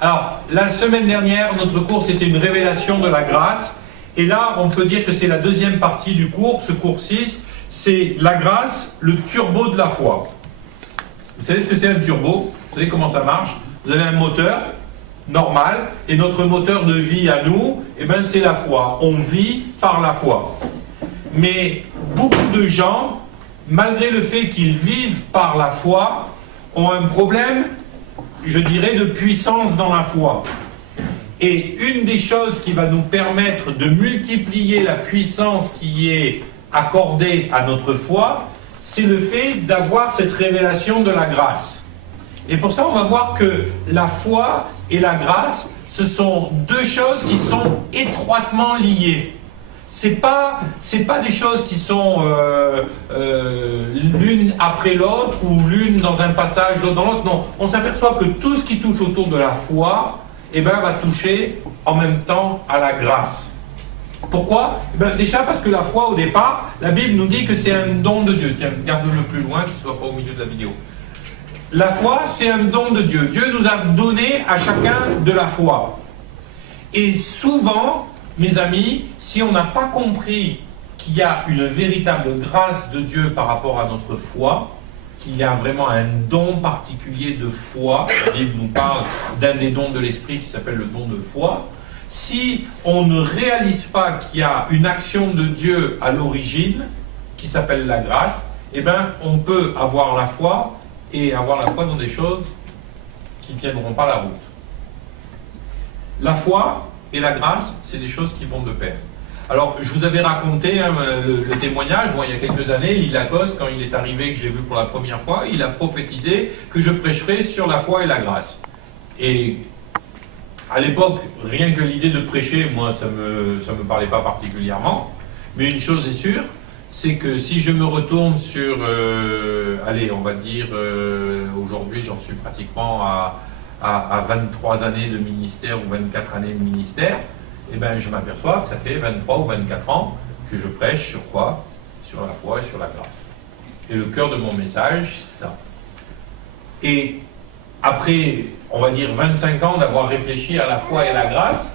Alors, la semaine dernière, notre cours, c'était une révélation de la grâce. Et là, on peut dire que c'est la deuxième partie du cours, ce cours 6. C'est la grâce, le turbo de la foi. Vous savez ce que c'est un turbo? Vous savez comment ça marche? Vous avez un moteur normal, et notre moteur de vie à nous, eh ben, c'est la foi. On vit par la foi. Mais beaucoup de gens, malgré le fait qu'ils vivent par la foi, ont un problème, je dirais, de puissance dans la foi. Et une des choses qui va nous permettre de multiplier la puissance qui est accordée à notre foi, c'est le fait d'avoir cette révélation de la grâce. Et pour ça, on va voir que la foi et la grâce, ce sont deux choses qui sont étroitement liées. C'est pas des choses qui sont l'une après l'autre ou l'une dans un passage, l'autre dans l'autre. Non, on s'aperçoit que tout ce qui touche autour de la foi, eh ben, va toucher en même temps à la grâce. Pourquoi? Eh ben, déjà parce que la foi, au départ, la Bible nous dit que c'est un don de Dieu. Tiens, garde-le plus loin, qu'il ne soit pas au milieu de la vidéo. La foi, c'est un don de Dieu. Dieu nous a donné à chacun de la foi. Et souvent, mes amis, si on n'a pas compris qu'il y a une véritable grâce de Dieu par rapport à notre foi, qu'il y a vraiment un don particulier de foi, la Bible nous parle d'un des dons de l'esprit qui s'appelle le don de foi, si on ne réalise pas qu'il y a une action de Dieu à l'origine, qui s'appelle la grâce, eh bien, on peut avoir la foi et avoir la foi dans des choses qui ne tiendront pas la route. La foi et la grâce, c'est des choses qui vont de pair. Alors, je vous avais raconté le témoignage, il y a quelques années, Lee Lacoste, quand il est arrivé, que j'ai vu pour la première fois, il a prophétisé que je prêcherais sur la foi et la grâce. Et à l'époque, rien que l'idée de prêcher, moi, ça me parlait pas particulièrement. Mais une chose est sûre, c'est que si je me retourne sur, allez, on va dire, aujourd'hui, j'en suis pratiquement à 23 années de ministère ou 24 années de ministère, eh bien, je m'aperçois que ça fait 23 ou 24 ans que je prêche sur quoi? Sur la foi et sur la grâce. Et le cœur de mon message, c'est ça. Et après, on va dire 25 ans d'avoir réfléchi à la foi et la grâce,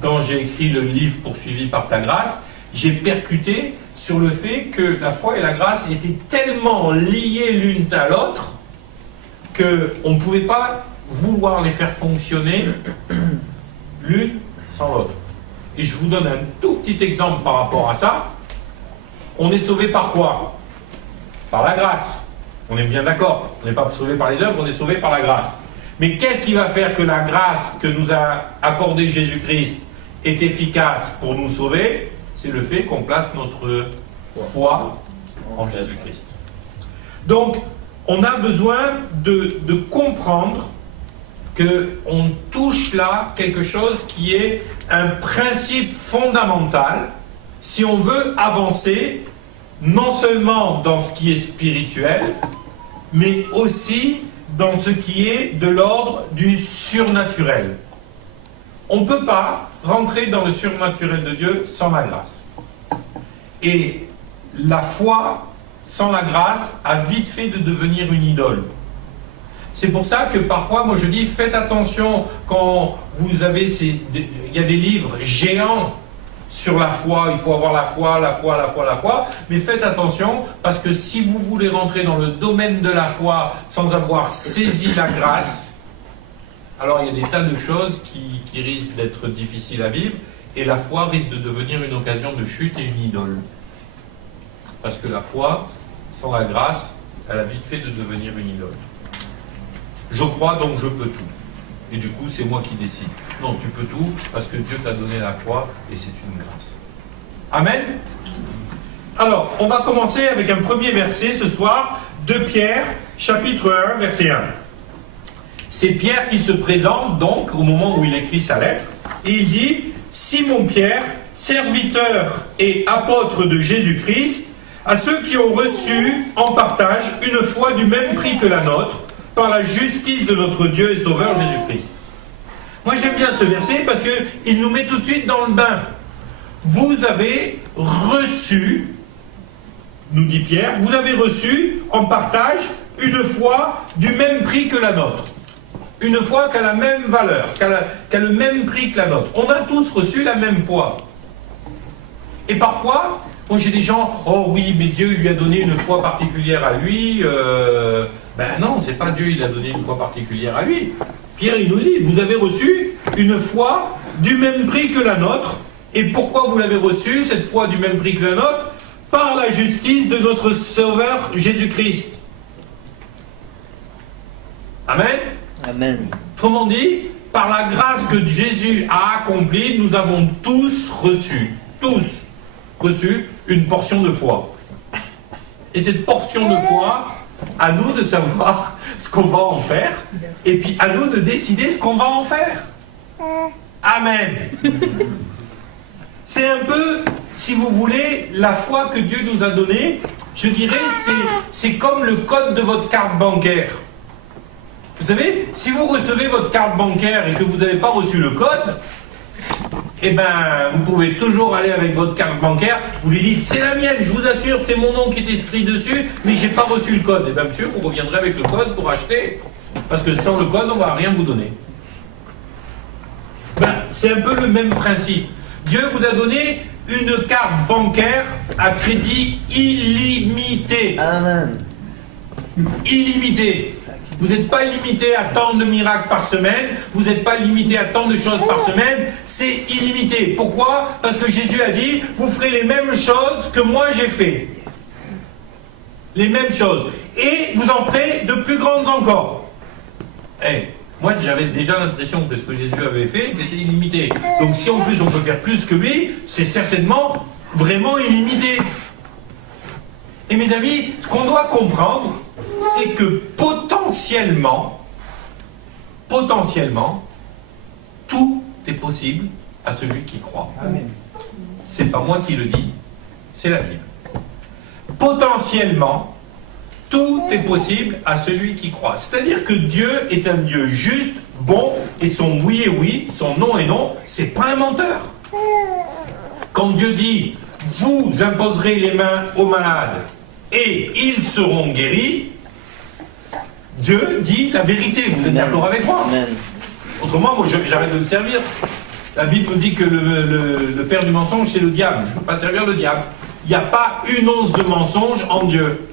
quand j'ai écrit le livre Poursuivi par ta grâce, j'ai percuté sur le fait que la foi et la grâce étaient tellement liées l'une à l'autre qu'on ne pouvait pas vouloir les faire fonctionner l'une sans l'autre. Et je vous donne un tout petit exemple par rapport à ça. On est sauvé par quoi? Par la grâce. On est bien d'accord. On n'est pas sauvé par les œuvres, on est sauvé par la grâce. Mais qu'est-ce qui va faire que la grâce que nous a accordée Jésus-Christ est efficace pour nous sauver? C'est le fait qu'on place notre foi en Jésus-Christ. Donc, on a besoin de comprendre qu'on touche là quelque chose qui est un principe fondamental si on veut avancer non seulement dans ce qui est spirituel, mais aussi dans ce qui est de l'ordre du surnaturel. On ne peut pas rentrer dans le surnaturel de Dieu sans la grâce. Et la foi sans la grâce a vite fait de devenir une idole. C'est pour ça que parfois, moi je dis, faites attention quand vous avez il y a des livres géants sur la foi, il faut avoir la foi, la foi, la foi, la foi, mais faites attention parce que si vous voulez rentrer dans le domaine de la foi sans avoir saisi la grâce, alors il y a des tas de choses qui risquent d'être difficiles à vivre et la foi risque de devenir une occasion de chute et une idole. Parce que la foi, sans la grâce, elle a vite fait de devenir une idole. Je crois donc je peux tout. Et du coup, c'est moi qui décide. Non, tu peux tout parce que Dieu t'a donné la foi et c'est une grâce. Amen. Alors, on va commencer avec un premier verset ce soir, 2 Pierre, chapitre 1, verset 1. C'est Pierre qui se présente donc au moment où il écrit sa lettre et il dit « Simon Pierre, serviteur et apôtre de Jésus-Christ, à ceux qui ont reçu en partage une foi du même prix que la nôtre, par la justice de notre Dieu et Sauveur Jésus-Christ. » Moi j'aime bien ce verset parce qu'il nous met tout de suite dans le bain. Vous avez reçu, nous dit Pierre, vous avez reçu en partage une foi du même prix que la nôtre. une foi qui a la même valeur, qui a le même prix que la nôtre. On a tous reçu la même foi. Et parfois, moi j'ai des gens, oh oui, mais Dieu lui a donné une foi particulière à lui. Ben non, c'est pas Dieu, il a donné une foi particulière à lui. Pierre, il nous dit, vous avez reçu une foi du même prix que la nôtre. Et pourquoi vous l'avez reçue, cette foi du même prix que la nôtre? Par la justice de notre Sauveur Jésus-Christ. Amen. Amen. Autrement dit, par la grâce que Jésus a accomplie, nous avons tous reçu une portion de foi. Et cette portion de foi, à nous de savoir ce qu'on va en faire, et puis à nous de décider ce qu'on va en faire. Amen. C'est un peu, si vous voulez, la foi que Dieu nous a donnée, je dirais, c'est comme le code de votre carte bancaire. Vous savez, si vous recevez votre carte bancaire et que vous n'avez pas reçu le code, eh ben, vous pouvez toujours aller avec votre carte bancaire, vous lui dites, c'est la mienne, je vous assure, c'est mon nom qui est inscrit dessus, mais j'ai pas reçu le code. Eh bien, monsieur, vous reviendrez avec le code pour acheter, parce que sans le code, on ne va rien vous donner. Ben, c'est un peu le même principe. Dieu vous a donné une carte bancaire à crédit illimité. Amen. Illimité. Vous n'êtes pas limité à tant de miracles par semaine, vous n'êtes pas limité à tant de choses par semaine, c'est illimité. Pourquoi? Parce que Jésus a dit, vous ferez les mêmes choses que moi j'ai fait. Les mêmes choses. Et vous en ferez de plus grandes encore. Moi j'avais déjà l'impression que ce que Jésus avait fait, c'était illimité. Donc si en plus on peut faire plus que lui, c'est certainement vraiment illimité. Et mes amis, ce qu'on doit comprendre, c'est que potentiellement, tout est possible à celui qui croit. Amen. C'est pas moi qui le dis, c'est la Bible. Potentiellement, tout est possible à celui qui croit. C'est-à-dire que Dieu est un Dieu juste, bon, et son oui est oui, son non est non, c'est pas un menteur. Quand Dieu dit, vous imposerez les mains aux malades et ils seront guéris, Dieu dit la vérité. Vous êtes d'accord avec moi? Amen. Autrement, moi, j'arrête de le servir. La Bible nous dit que le père du mensonge, c'est le diable. Je ne peux pas servir le diable. Il n'y a pas une once de mensonge en Dieu.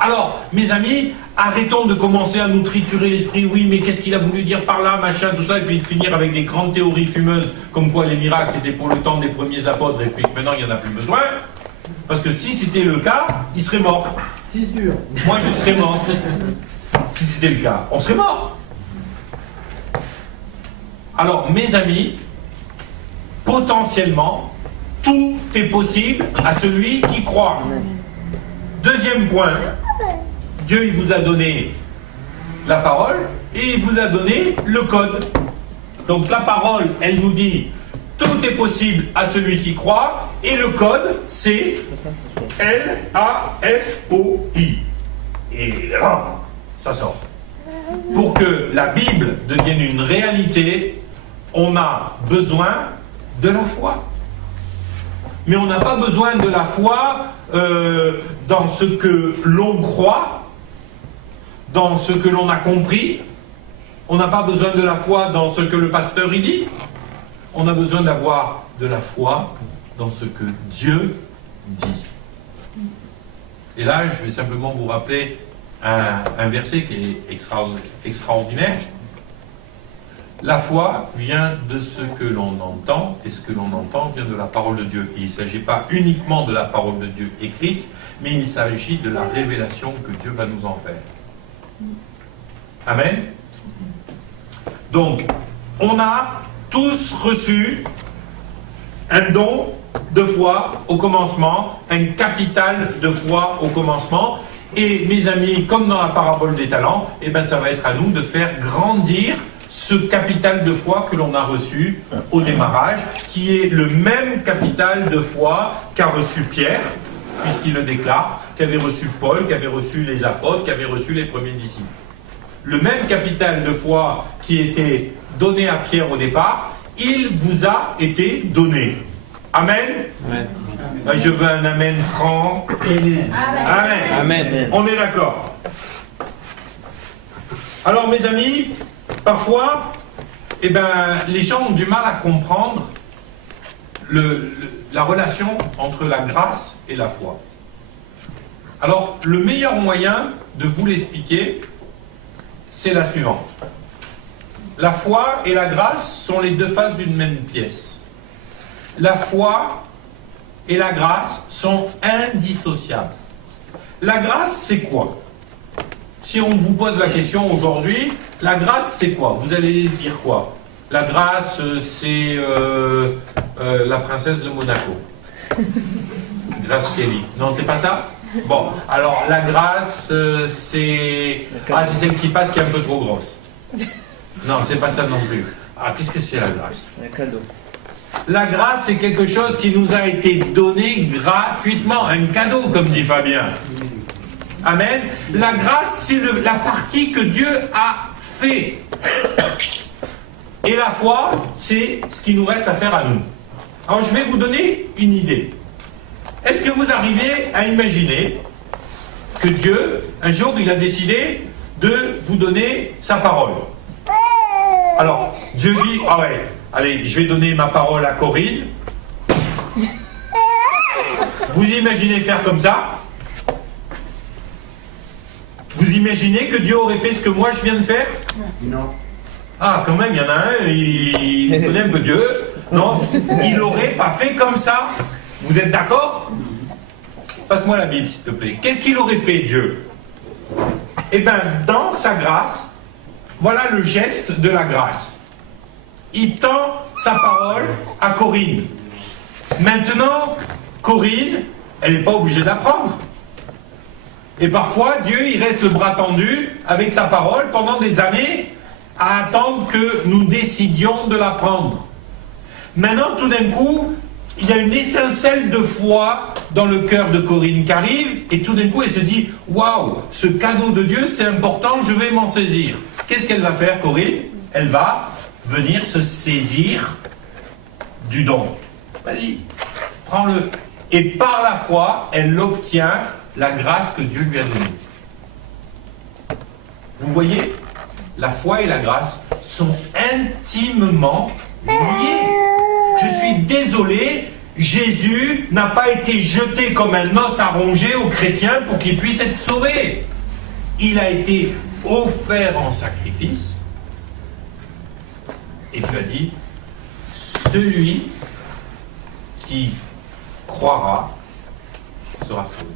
Alors, mes amis, arrêtons de commencer à nous triturer l'esprit. Oui, mais qu'est-ce qu'il a voulu dire par là, machin, tout ça, et puis de finir avec des grandes théories fumeuses, comme quoi les miracles, c'était pour le temps des premiers apôtres, et puis que maintenant, il n'y en a plus besoin. Parce que si c'était le cas, il serait mort. C'est sûr. Moi, je serais mort. Si c'était le cas, on serait mort. Alors, mes amis, potentiellement, tout est possible à celui qui croit. Deuxième point, Dieu il vous a donné la parole et il vous a donné le code. Donc la parole, elle nous dit tout est possible à celui qui croit et le code, c'est L-A-F-O-I. Et là, ça sort. Pour que la Bible devienne une réalité, on a besoin de la foi. Mais on n'a pas besoin de la foi dans ce que l'on croit, dans ce que l'on a compris. On n'a pas besoin de la foi dans ce que le pasteur y dit. On a besoin d'avoir de la foi dans ce que Dieu dit. Et là, je vais simplement vous rappeler un verset qui est extraordinaire. La foi vient de ce que l'on entend, et ce que l'on entend vient de la parole de Dieu. Et il ne s'agit pas uniquement de la parole de Dieu écrite, mais il s'agit de la révélation que Dieu va nous en faire. Amen. Donc, on a tous reçu un don de foi au commencement, un capital de foi au commencement. Et mes amis, comme dans la parabole des talents, eh ben, ça va être à nous de faire grandir ce capital de foi que l'on a reçu au démarrage, qui est le même capital de foi qu'a reçu Pierre, puisqu'il le déclare, qu'avait reçu Paul, qu'avait reçu les apôtres, qu'avaient reçu les premiers disciples. Le même capital de foi qui était donné à Pierre au départ, il vous a été donné. Amen. Amen. Je veux un amen franc. Amen. Amen. Amen. On est d'accord. Alors mes amis, Parfois, les gens ont du mal à comprendre la relation entre la grâce et la foi. Alors, le meilleur moyen de vous l'expliquer, c'est la suivante. La foi et la grâce sont les deux faces d'une même pièce. La foi et la grâce sont indissociables. La grâce, c'est quoi? Si on vous pose la question aujourd'hui, la grâce, c'est quoi? Vous allez dire quoi? La grâce, c'est la princesse de Monaco. Grace Kelly. Non, c'est pas ça? Bon, alors la grâce, c'est... Ah, c'est celle qui passe qui est un peu trop grosse. Non, c'est pas ça non plus. Ah, qu'est-ce que c'est la grâce? Un cadeau. La grâce, c'est quelque chose qui nous a été donné gratuitement. Un cadeau, comme dit Fabien. Amen. La grâce, c'est la partie que Dieu a fait. Et la foi, c'est ce qui nous reste à faire à nous. Alors, je vais vous donner une idée. Est-ce que vous arrivez à imaginer que Dieu, un jour, il a décidé de vous donner sa parole? Alors, Dieu dit, ah ouais, allez, je vais donner ma parole à Corinne. Vous imaginez faire comme ça? Vous imaginez que Dieu aurait fait ce que moi je viens de faire? Non. Ah, quand même, il y en a un, il connaît un peu Dieu. Non, il n'aurait pas fait comme ça. Vous êtes d'accord? Passe-moi la Bible, s'il te plaît. Qu'est-ce qu'il aurait fait, Dieu? Eh bien, dans sa grâce, voilà le geste de la grâce. Il tend sa parole à Corinne. Maintenant, Corinne, elle n'est pas obligée d'apprendre. Et parfois, Dieu, il reste le bras tendu avec sa parole pendant des années à attendre que nous décidions de l'apprendre. Maintenant, tout d'un coup, il y a une étincelle de foi dans le cœur de Corinne qui arrive, et tout d'un coup, elle se dit « Waouh, ce cadeau de Dieu, c'est important, je vais m'en saisir. » Qu'est-ce qu'elle va faire, Corinne? Elle va venir se saisir du don. Vas-y, prends-le. Et par la foi, elle obtient la grâce que Dieu lui a donnée. Vous voyez, la foi et la grâce sont intimement liées. Je suis désolé, Jésus n'a pas été jeté comme un os à ronger aux chrétiens pour qu'ils puissent être sauvés. Il a été offert en sacrifice. Et tu as dit, celui qui croira sera sauvé.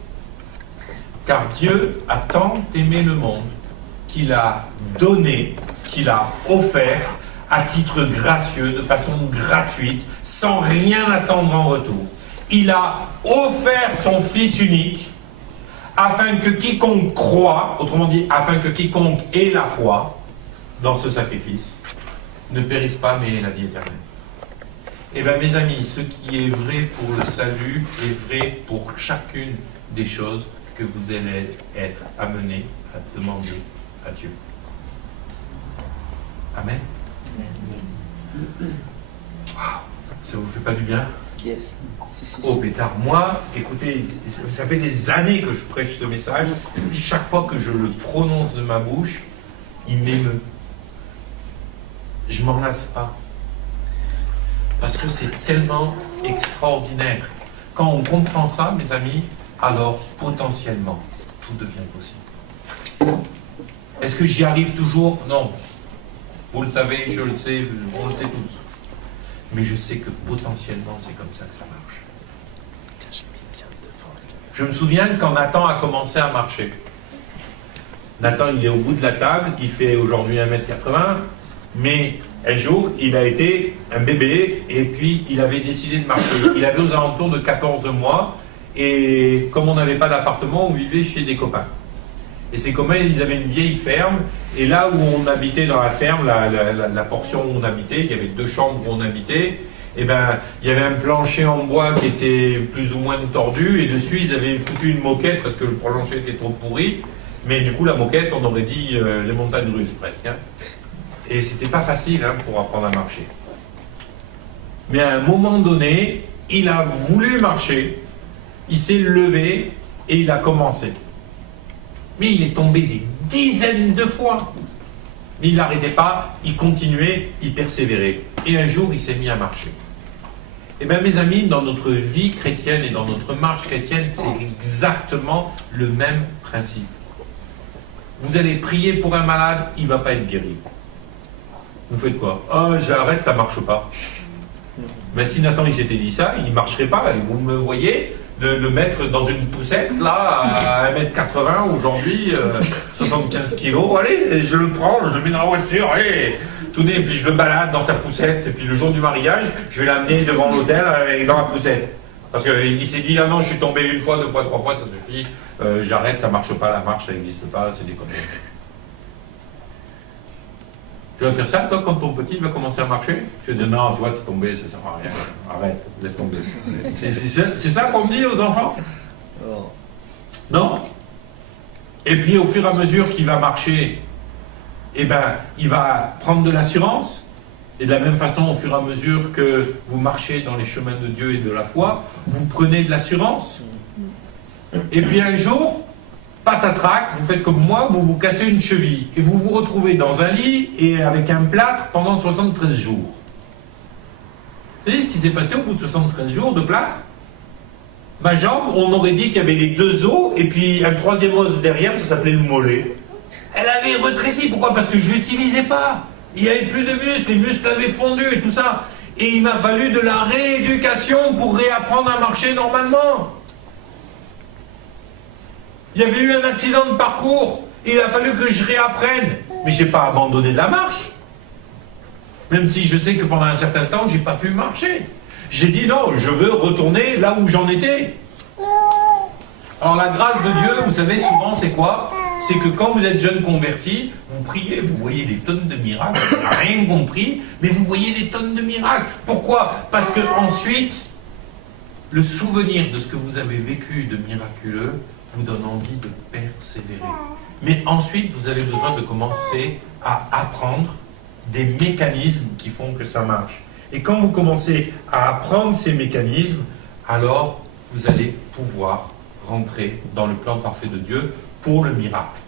Car Dieu a tant aimé le monde qu'il a donné, qu'il a offert à titre gracieux, de façon gratuite, sans rien attendre en retour. Il a offert son Fils unique afin que quiconque croit, autrement dit, afin que quiconque ait la foi dans ce sacrifice, ne périsse pas mais ait la vie éternelle. Eh bien mes amis, ce qui est vrai pour le salut est vrai pour chacune des choses que vous allez être amenés à demander à Dieu. Amen. Wow, ça vous fait pas du bien? Yes. Oh pétard, moi, écoutez, ça fait des années que je prêche ce message. Chaque fois que je le prononce de ma bouche, il m'émeut. Je m'en lasse pas. Parce que c'est tellement extraordinaire. Quand on comprend ça, mes amis, alors potentiellement, tout devient possible. Est-ce que j'y arrive toujours? Non. Vous le savez, je le sais, on le sait tous. Mais je sais que potentiellement, c'est comme ça que ça marche. Je me souviens quand Nathan a commencé à marcher. Nathan, il est au bout de la table, il fait aujourd'hui 1m80, mais un jour, il a été un bébé, et puis il avait décidé de marcher. Il avait aux alentours de 14 mois, et comme on n'avait pas d'appartement, on vivait chez des copains. Et ces copains, ils avaient une vieille ferme, et là où on habitait dans la ferme, la portion où on habitait, il y avait 2 chambres où on habitait, et ben, il y avait un plancher en bois qui était plus ou moins tordu, et dessus, ils avaient foutu une moquette, parce que le plancher était trop pourri, mais du coup, la moquette, on aurait dit les montagnes russes, presque. Hein. Et c'était pas facile hein, pour apprendre à marcher. Mais à un moment donné, il a voulu marcher, il s'est levé, et il a commencé. Mais il est tombé des dizaines de fois. Mais il n'arrêtait pas, il continuait, il persévérait. Et un jour, il s'est mis à marcher. Eh bien, mes amis, dans notre vie chrétienne et dans notre marche chrétienne, c'est exactement le même principe. Vous allez prier pour un malade, il ne va pas être guéri. Vous faites quoi? Oh, j'arrête, ça ne marche pas. Mais si Nathan il s'était dit ça, il ne marcherait pas. Et vous me voyez le mettre dans une poussette, là, à 1m80 aujourd'hui, 75 kilos. Allez, je le prends, je le mets dans la voiture, allez, tournez, et puis je le balade dans sa poussette. Et puis le jour du mariage, je vais l'amener devant l'hôtel et dans la poussette. Parce qu'il s'est dit, ah non, je suis tombé une fois, deux fois, trois fois, ça suffit. J'arrête, ça marche pas, la marche, ça n'existe pas, c'est des conneries. Tu vas faire ça, toi, quand ton petit va commencer à marcher? Tu vas dire, non, tu vois, tu es tombé, ça ne sert à rien. Arrête, laisse tomber. C'est ça qu'on dit aux enfants? Non? Et puis, au fur et à mesure qu'il va marcher, eh ben, il va prendre de l'assurance. Et de la même façon, au fur et à mesure que vous marchez dans les chemins de Dieu et de la foi, vous prenez de l'assurance. Et puis un jour, patatrac, vous faites comme moi, vous vous cassez une cheville. Et vous vous retrouvez dans un lit et avec un plâtre pendant 73 jours. Vous savez ce qui s'est passé au bout de 73 jours de plâtre? Ma jambe, on aurait dit qu'il y avait les deux os et puis un troisième os derrière, ça s'appelait le mollet. Elle avait rétréci. Pourquoi? Parce que je ne l'utilisais pas. Il n'y avait plus de muscles, les muscles avaient fondu et tout ça. Et il m'a fallu de la rééducation pour réapprendre à marcher normalement. Il y avait eu un accident de parcours, et il a fallu que je réapprenne. Mais je n'ai pas abandonné la marche. Même si je sais que pendant un certain temps, je n'ai pas pu marcher. J'ai dit non, je veux retourner là où j'en étais. Alors la grâce de Dieu, vous savez souvent c'est quoi? C'est que quand vous êtes jeune converti, vous priez, vous voyez des tonnes de miracles, vous n'avez rien compris, mais vous voyez des tonnes de miracles. Pourquoi? Parce que ensuite, le souvenir de ce que vous avez vécu de miraculeux vous donne envie de persévérer. Mais ensuite, vous avez besoin de commencer à apprendre des mécanismes qui font que ça marche. Et quand vous commencez à apprendre ces mécanismes, alors vous allez pouvoir rentrer dans le plan parfait de Dieu pour le miracle.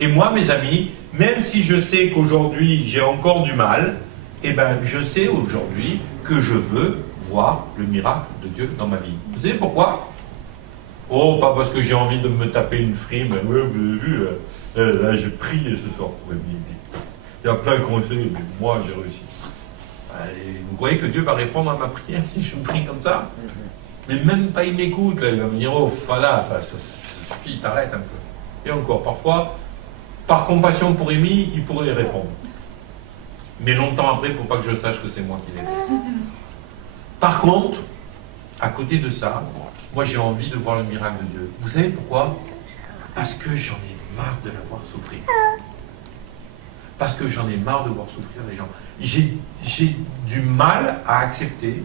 Et moi, mes amis, même si je sais qu'aujourd'hui j'ai encore du mal, eh ben, je sais aujourd'hui que je veux voir le miracle de Dieu dans ma vie. Vous savez pourquoi? Oh, pas parce que j'ai envie de me taper une frime. Ouais, vous avez vu, là j'ai prié ce soir pour midi. Il y a plein qu'on fait, mais moi j'ai réussi. Et vous croyez que Dieu va répondre à ma prière si je prie comme ça? Mais même pas il m'écoute, là, il va me dire, oh, voilà, ça suffit, t'arrêtes un peu. Et encore, parfois, par compassion pour Amy, il pourrait répondre. Mais longtemps après, pour pas que je sache que c'est moi qui l'ai fait. Par contre, à côté de ça, moi j'ai envie de voir le miracle de Dieu. Vous savez pourquoi? Parce que j'en ai marre de la voir souffrir. Parce que j'en ai marre de voir souffrir les gens. J'ai du mal à accepter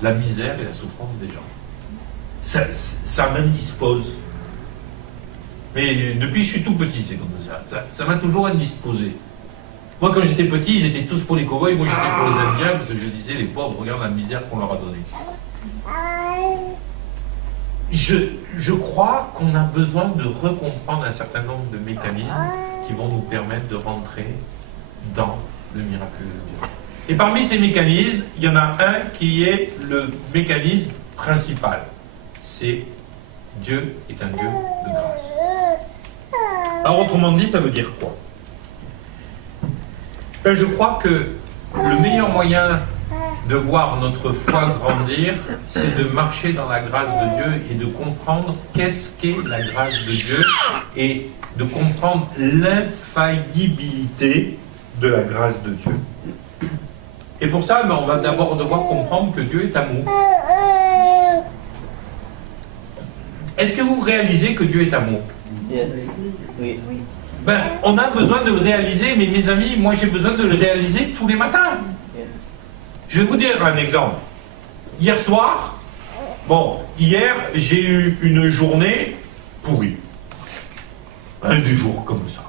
la misère et la souffrance des gens. Ça m'indispose. Mais depuis que je suis tout petit, c'est comme ça. Ça m'a toujours indisposé. Moi, quand j'étais petit, ils étaient tous pour les cow-boys, moi j'étais pour les Indiens, parce que je disais, les pauvres, regarde la misère qu'on leur a donnée. Je crois qu'on a besoin de recomprendre un certain nombre de mécanismes qui vont nous permettre de rentrer dans le miracle de Dieu. Et parmi ces mécanismes, il y en a un qui est le mécanisme principal. C'est Dieu est un Dieu de grâce. Alors autrement dit, ça veut dire quoi? Ben, je crois que le meilleur moyen de voir notre foi grandir, c'est de marcher dans la grâce de Dieu et de comprendre qu'est-ce qu'est la grâce de Dieu et de comprendre l'infaillibilité de la grâce de Dieu. Et pour ça, on va d'abord devoir comprendre que Dieu est amour. Est-ce que vous réalisez que Dieu est amour? Yes. Oui. Ben, on a besoin de le réaliser, mais mes amis, moi j'ai besoin de le réaliser tous les matins. Je vais vous dire un exemple. Hier soir, hier j'ai eu une journée pourrie. Un des jours comme ça.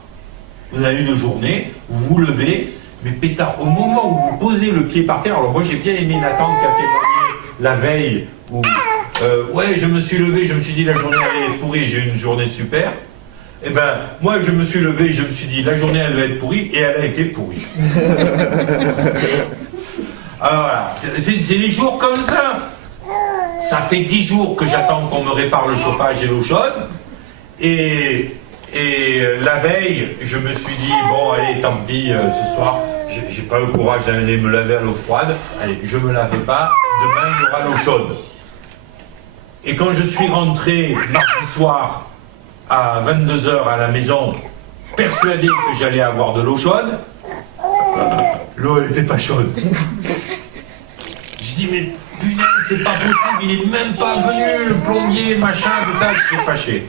Vous avez une journée, vous vous levez, mais pétard, au moment où vous posez le pied par terre, alors moi j'ai bien aimé Nathan qui a témoigné la veille où, ouais, je me suis levé, je me suis dit la journée elle est pourrie, j'ai eu une journée super. Eh ben, moi, je me suis levé, je me suis dit, la journée, elle va être pourrie, et elle a été pourrie. Alors voilà, c'est des jours comme ça. Ça fait 10 jours que j'attends qu'on me répare le chauffage et l'eau chaude. Et la veille, je me suis dit, bon, allez, tant pis, ce soir, j'ai pas le courage d'aller me laver à l'eau froide. Allez, je me lave pas, demain, il y aura l'eau chaude. Et quand je suis rentré mardi soir à 22 h à la maison, persuadé que j'allais avoir de l'eau chaude, l'eau, elle n'était pas chaude. Je dis, mais punaise, c'est pas possible, il est même pas venu, le plombier, machin, tout ça, j'étais fâché.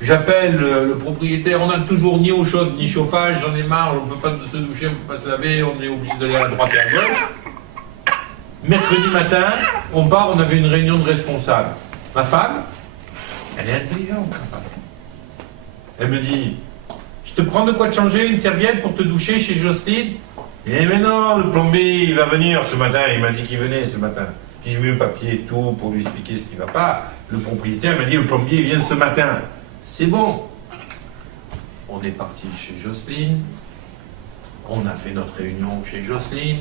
J'appelle le propriétaire, on n'a toujours ni eau chaude ni chauffage, j'en ai marre, on ne peut pas se doucher, on ne peut pas se laver, on est obligé d'aller à droite et à gauche. Mercredi matin, on part, on avait une réunion de responsables. Ma femme, elle est intelligente, ma femme. Elle me dit, je te prends de quoi te changer, une serviette pour te doucher chez Jocelyne. Et mais non, le plombier, il va venir ce matin, il m'a dit qu'il venait ce matin. J'ai mis le papier et tout pour lui expliquer ce qui ne va pas. Le propriétaire m'a dit, le plombier vient ce matin. C'est bon. On est parti chez Jocelyne. On a fait notre réunion chez Jocelyne.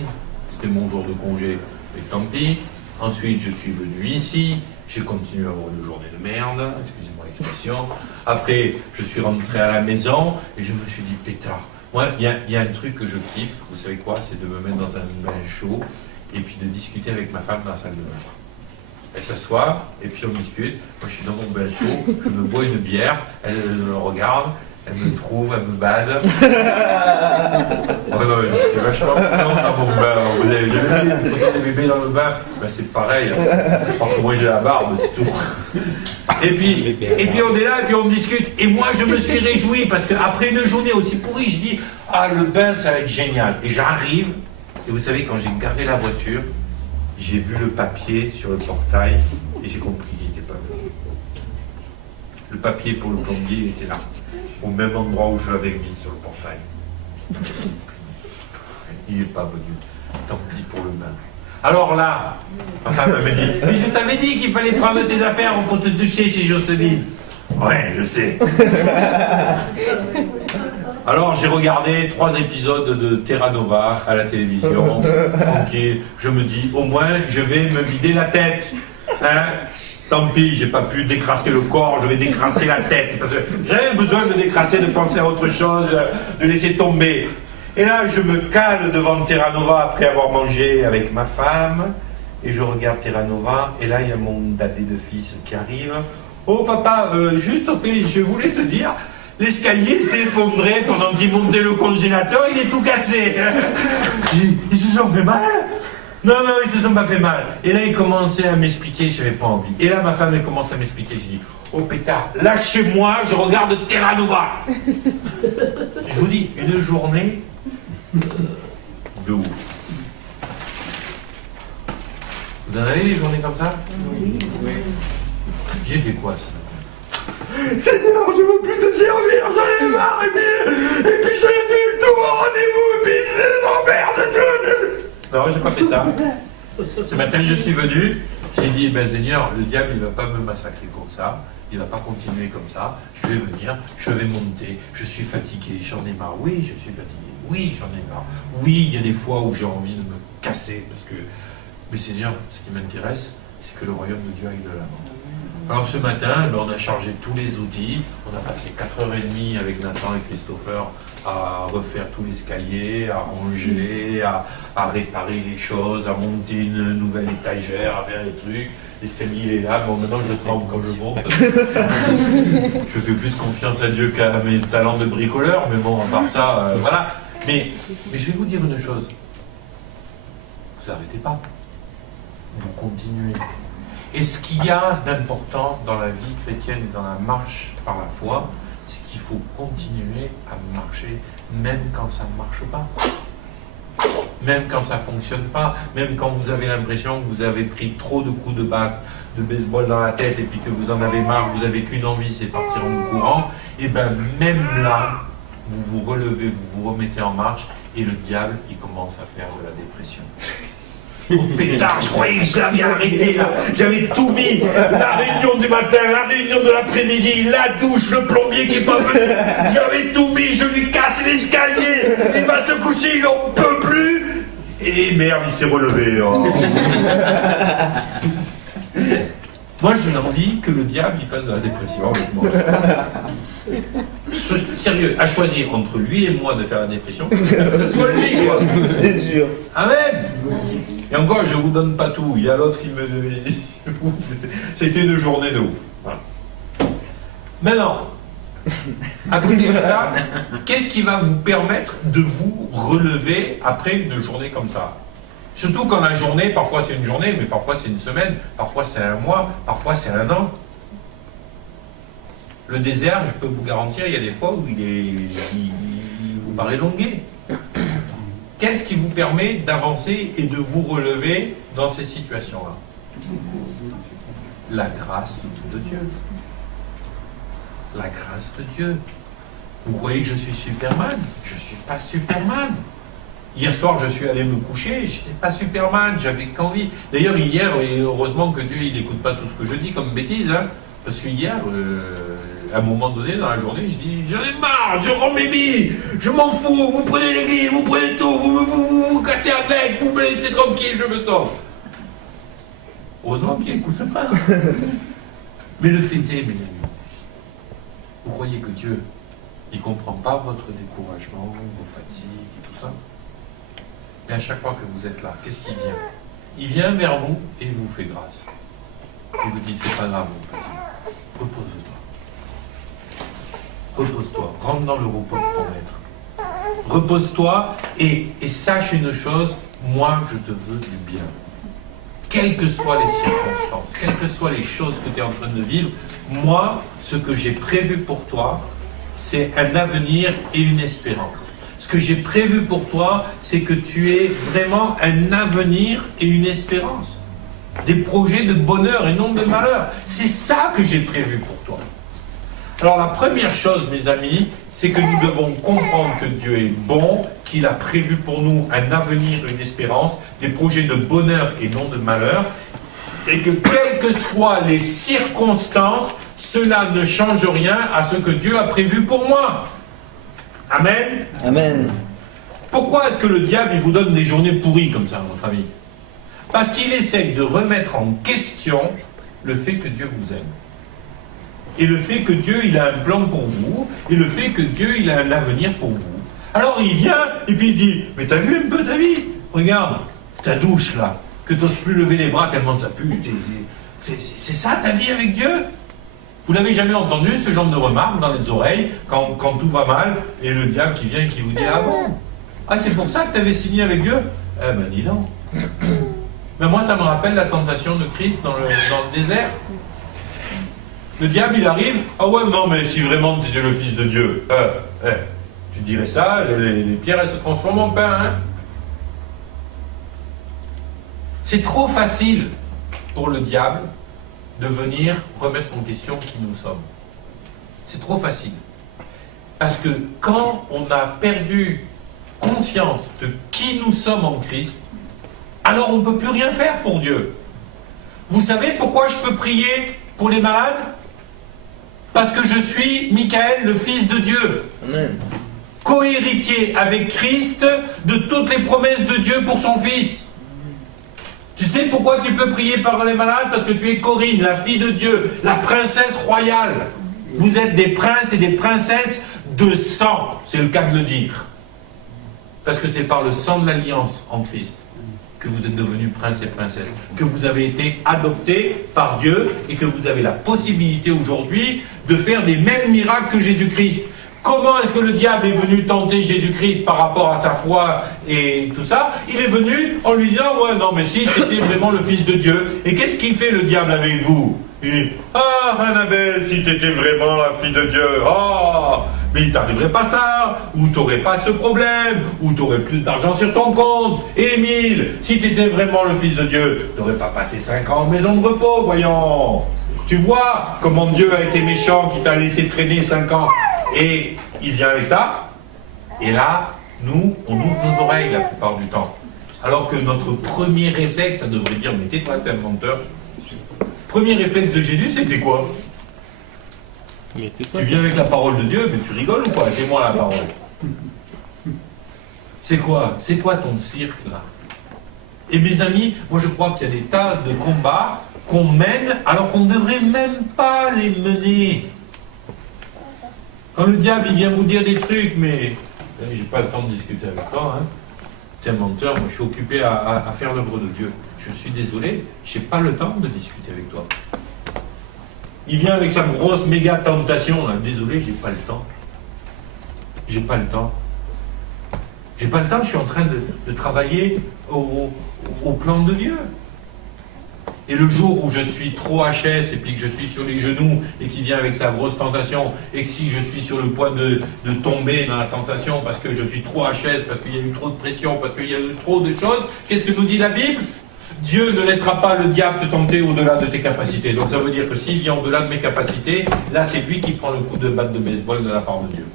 C'était mon jour de congé, et tant pis. Ensuite, je suis venu ici. J'ai continué à avoir une journée de merde, excusez-moi l'expression. Après, je suis rentré à la maison et je me suis dit, pétard. Moi, il y a un truc que je kiffe, vous savez quoi? C'est de me mettre dans un bain chaud et puis de discuter avec ma femme dans la salle de bain. Elle s'assoit et puis on discute. Moi, je suis dans mon bain chaud, je me bois une bière, elle me regarde, elle me trouve, elle me bade. Oh non, c'est vachement content dans mon bain. Vous avez jamais vu une photo des bébés dans le bain? Ben, c'est pareil. Par contre, moi j'ai la barbe, c'est tout. Et puis on est là et puis on discute. Et moi je me suis réjoui parce qu'après une journée aussi pourrie, je dis, ah, le bain ça va être génial. Et j'arrive, et vous savez, quand j'ai garé la voiture, j'ai vu le papier sur le portail et j'ai compris qu'il n'était pas venu. Le papier pour le plombier était là, au même endroit où je l'avais mis sur le portail. Il n'est pas venu. Tant pis pour le bain. Alors là, ma femme me dit, mais je t'avais dit qu'il fallait prendre tes affaires pour te doucher chez Jocelyne. Ouais, je sais. Alors j'ai regardé 3 épisodes de Terra Nova à la télévision, tranquille. Je me dis, au moins je vais me vider la tête. Hein? Tant pis, j'ai pas pu décrasser le corps, je vais décrasser la tête. Parce que j'avais besoin de décrasser, de penser à autre chose, de laisser tomber. Et là, je me cale devant Terra Nova après avoir mangé avec ma femme. Et je regarde Terra Nova. Et là, il y a mon dadé de fils qui arrive. Oh papa, juste au fait, je voulais te dire, l'escalier s'est effondré pendant qu'il montait le congélateur, il est tout cassé. Ils se sont fait mal? Non, ils se sont pas fait mal. Et là, il commençait à m'expliquer, je n'avais pas envie. Et là, ma femme, elle commence à m'expliquer, j'ai dit, oh pétard, lâchez-moi, je regarde Terra Nova. Je vous dis, une journée de ouf. Vous en avez des journées comme ça? Oui. J'ai fait quoi ça? Seigneur, je veux plus te servir, j'en ai marre, et puis j'annule tout mon rendez-vous, et puis je les emmerde tout. Non, j'ai pas fait ça. Ce matin, je suis venu, j'ai dit, ben Seigneur, le diable, il va pas me massacrer comme ça, il va pas continuer comme ça, je vais venir, je vais monter, je suis fatigué, j'en ai marre. Oui, je suis fatigué, oui, j'en ai marre. Oui, il y a des fois où j'ai envie de me casser, parce que, mais Seigneur, ce qui m'intéresse, c'est que le royaume de Dieu aille de l'avant. Alors ce matin, on a chargé tous les outils, on a passé 4h30 avec Nathan et Christopher à refaire tout l'escalier, à ranger, à réparer les choses, à monter une nouvelle étagère, à faire les trucs. L'escalier il est là, bon maintenant je tremble quand je monte. Je fais plus confiance à Dieu qu'à mes talents de bricoleur, mais bon, à part ça, voilà. Mais je vais vous dire une chose, vous n'arrêtez pas, vous continuez. Et ce qu'il y a d'important dans la vie chrétienne et dans la marche par la foi, c'est qu'il faut continuer à marcher même quand ça ne marche pas. Même quand ça ne fonctionne pas, même quand vous avez l'impression que vous avez pris trop de coups de batte, de baseball dans la tête et puis que vous en avez marre, vous n'avez qu'une envie, c'est partir en courant, et bien même là, vous vous relevez, vous vous remettez en marche et le diable, il commence à faire de la dépression. Oh pétard, je croyais que je l'avais arrêté là. J'avais tout mis. La réunion du matin, la réunion de l'après-midi, la douche, le plombier qui est pas venu. J'avais tout mis, je lui casse l'escalier. Il va se coucher, il en peut plus. Et merde, il s'est relevé. Oh. Moi, j'ai envie que le diable il fasse de la dépression avec moi. Sérieux, à choisir entre lui et moi de faire la dépression, que ce soit lui, quoi. Amen. Et encore, je vous donne pas tout. Il y a l'autre qui me... C'était une journée de ouf. Voilà. Maintenant, à côté de ça, qu'est-ce qui va vous permettre de vous relever après une journée comme ça? Surtout quand la journée, parfois c'est une journée, mais parfois c'est une semaine, parfois c'est un mois, parfois c'est un an. Le désert, je peux vous garantir, il y a des fois où il vous paraît longué. Qu'est-ce qui vous permet d'avancer et de vous relever dans ces situations-là? La grâce de Dieu. La grâce de Dieu. Vous croyez que je suis Superman? Je ne suis pas Superman. Hier soir, je suis allé me coucher, je n'étais pas Superman, j'avais qu'envie. D'ailleurs, hier, et heureusement que Dieu n'écoute pas tout ce que je dis comme bêtise, hein, parce que hier, à un moment donné, dans la journée, je dis, j'en ai marre, je rends mes billes, je m'en fous, vous prenez les billes, vous prenez tout, vous cassez avec, vous me laissez tranquille, je me sauve. Heureusement qu'il n'écoute pas. Mais le fait est, mes amis, vous croyez que Dieu, il ne comprend pas votre découragement, vos fatigues et tout ça? Mais à chaque fois que vous êtes là, qu'est-ce qu'il vient? Il vient vers vous et il vous fait grâce. Il vous dit, c'est pas grave, mon petit, repose-toi. Repose-toi, rentre dans le repos de ton maître. Repose-toi et sache une chose, moi je te veux du bien. Quelles que soient les circonstances, quelles que soient les choses que tu es en train de vivre, moi, ce que j'ai prévu pour toi, c'est un avenir et une espérance. Ce que j'ai prévu pour toi, c'est que tu aies vraiment un avenir et une espérance. Des projets de bonheur et non de malheur. C'est ça que j'ai prévu pour toi. Alors la première chose, mes amis, c'est que nous devons comprendre que Dieu est bon, qu'il a prévu pour nous un avenir, une espérance, des projets de bonheur et non de malheur, et que quelles que soient les circonstances, cela ne change rien à ce que Dieu a prévu pour moi. Amen. Amen. Pourquoi est-ce que le diable il vous donne des journées pourries comme ça, à votre avis? Parce qu'il essaye de remettre en question le fait que Dieu vous aime. Et le fait que Dieu il a un plan pour vous, et le fait que Dieu il a un avenir pour vous. Alors il vient, et puis il dit, mais t'as vu un peu ta vie? Regarde, ta douche là, que t'oses plus lever les bras tellement ça pue. C'est ça ta vie avec Dieu? Vous n'avez jamais entendu ce genre de remarques dans les oreilles quand tout va mal et le diable qui vient et qui vous dit, ah bon? Ah c'est pour ça que tu avais signé avec Dieu? Eh ben dis donc. Mais moi ça me rappelle la tentation de Christ dans le désert. Le diable il arrive, ah ouais non mais si vraiment tu étais le fils de Dieu, tu dirais ça, les pierres elles se transforment en pain, hein? C'est trop facile pour le diable de venir remettre en question qui nous sommes. C'est trop facile. Parce que quand on a perdu conscience de qui nous sommes en Christ, alors on ne peut plus rien faire pour Dieu. Vous savez pourquoi je peux prier pour les malades? Parce que je suis Michael, le Fils de Dieu. Amen. Co-héritier avec Christ de toutes les promesses de Dieu pour son Fils. Tu sais pourquoi tu peux prier par les malades? Parce que tu es Corinne, la fille de Dieu, la princesse royale. Vous êtes des princes et des princesses de sang, c'est le cas de le dire. Parce que c'est par le sang de l'alliance en Christ que vous êtes devenus princes et princesses, que vous avez été adoptés par Dieu et que vous avez la possibilité aujourd'hui de faire des mêmes miracles que Jésus-Christ. Comment est-ce que le diable est venu tenter Jésus-Christ par rapport à sa foi et tout ça? Il est venu en lui disant, ouais, non, mais si tu étais vraiment le Fils de Dieu. Et qu'est-ce qu'il fait le diable avec vous? Il dit, ah, Annabelle, si tu étais vraiment la fille de Dieu, mais il t'arriverait pas ça, ou tu n'aurais pas ce problème, ou tu aurais plus d'argent sur ton compte. Émile, si tu étais vraiment le Fils de Dieu, tu n'aurais pas passé 5 ans en maison de repos, voyons. Tu vois comment Dieu a été méchant, qui t'a laissé traîner 5 ans. Et il vient avec ça, et là, nous, on ouvre nos oreilles la plupart du temps. Alors que notre premier réflexe, ça devrait dire, mais tais-toi, t'es un menteur. Premier réflexe de Jésus, c'était quoi? Tu viens avec la parole de Dieu, mais tu rigoles ou quoi? C'est moi la parole. C'est quoi? C'est quoi ton cirque là? Et mes amis, moi je crois qu'il y a des tas de combats qu'on mène alors qu'on ne devrait même pas les mener. Quand le diable il vient vous dire des trucs, mais j'ai pas le temps de discuter avec toi, hein. T'es un menteur, moi je suis occupé à faire l'œuvre de Dieu. Je suis désolé, j'ai pas le temps de discuter avec toi. Il vient avec sa grosse méga tentation, là. Désolé, j'ai pas le temps. J'ai pas le temps. J'ai pas le temps, je suis en train de travailler au plan de Dieu. Et le jour où je suis trop HS et puis que je suis sur les genoux et qu'il vient avec sa grosse tentation et que si je suis sur le point de tomber dans la tentation parce que je suis trop HS, parce qu'il y a eu trop de pression, parce qu'il y a eu trop de choses, qu'est-ce que nous dit la Bible? Dieu ne laissera pas le diable te tenter au-delà de tes capacités. Donc ça veut dire que s'il vient au-delà de mes capacités, là c'est lui qui prend le coup de batte de baseball de la part de Dieu.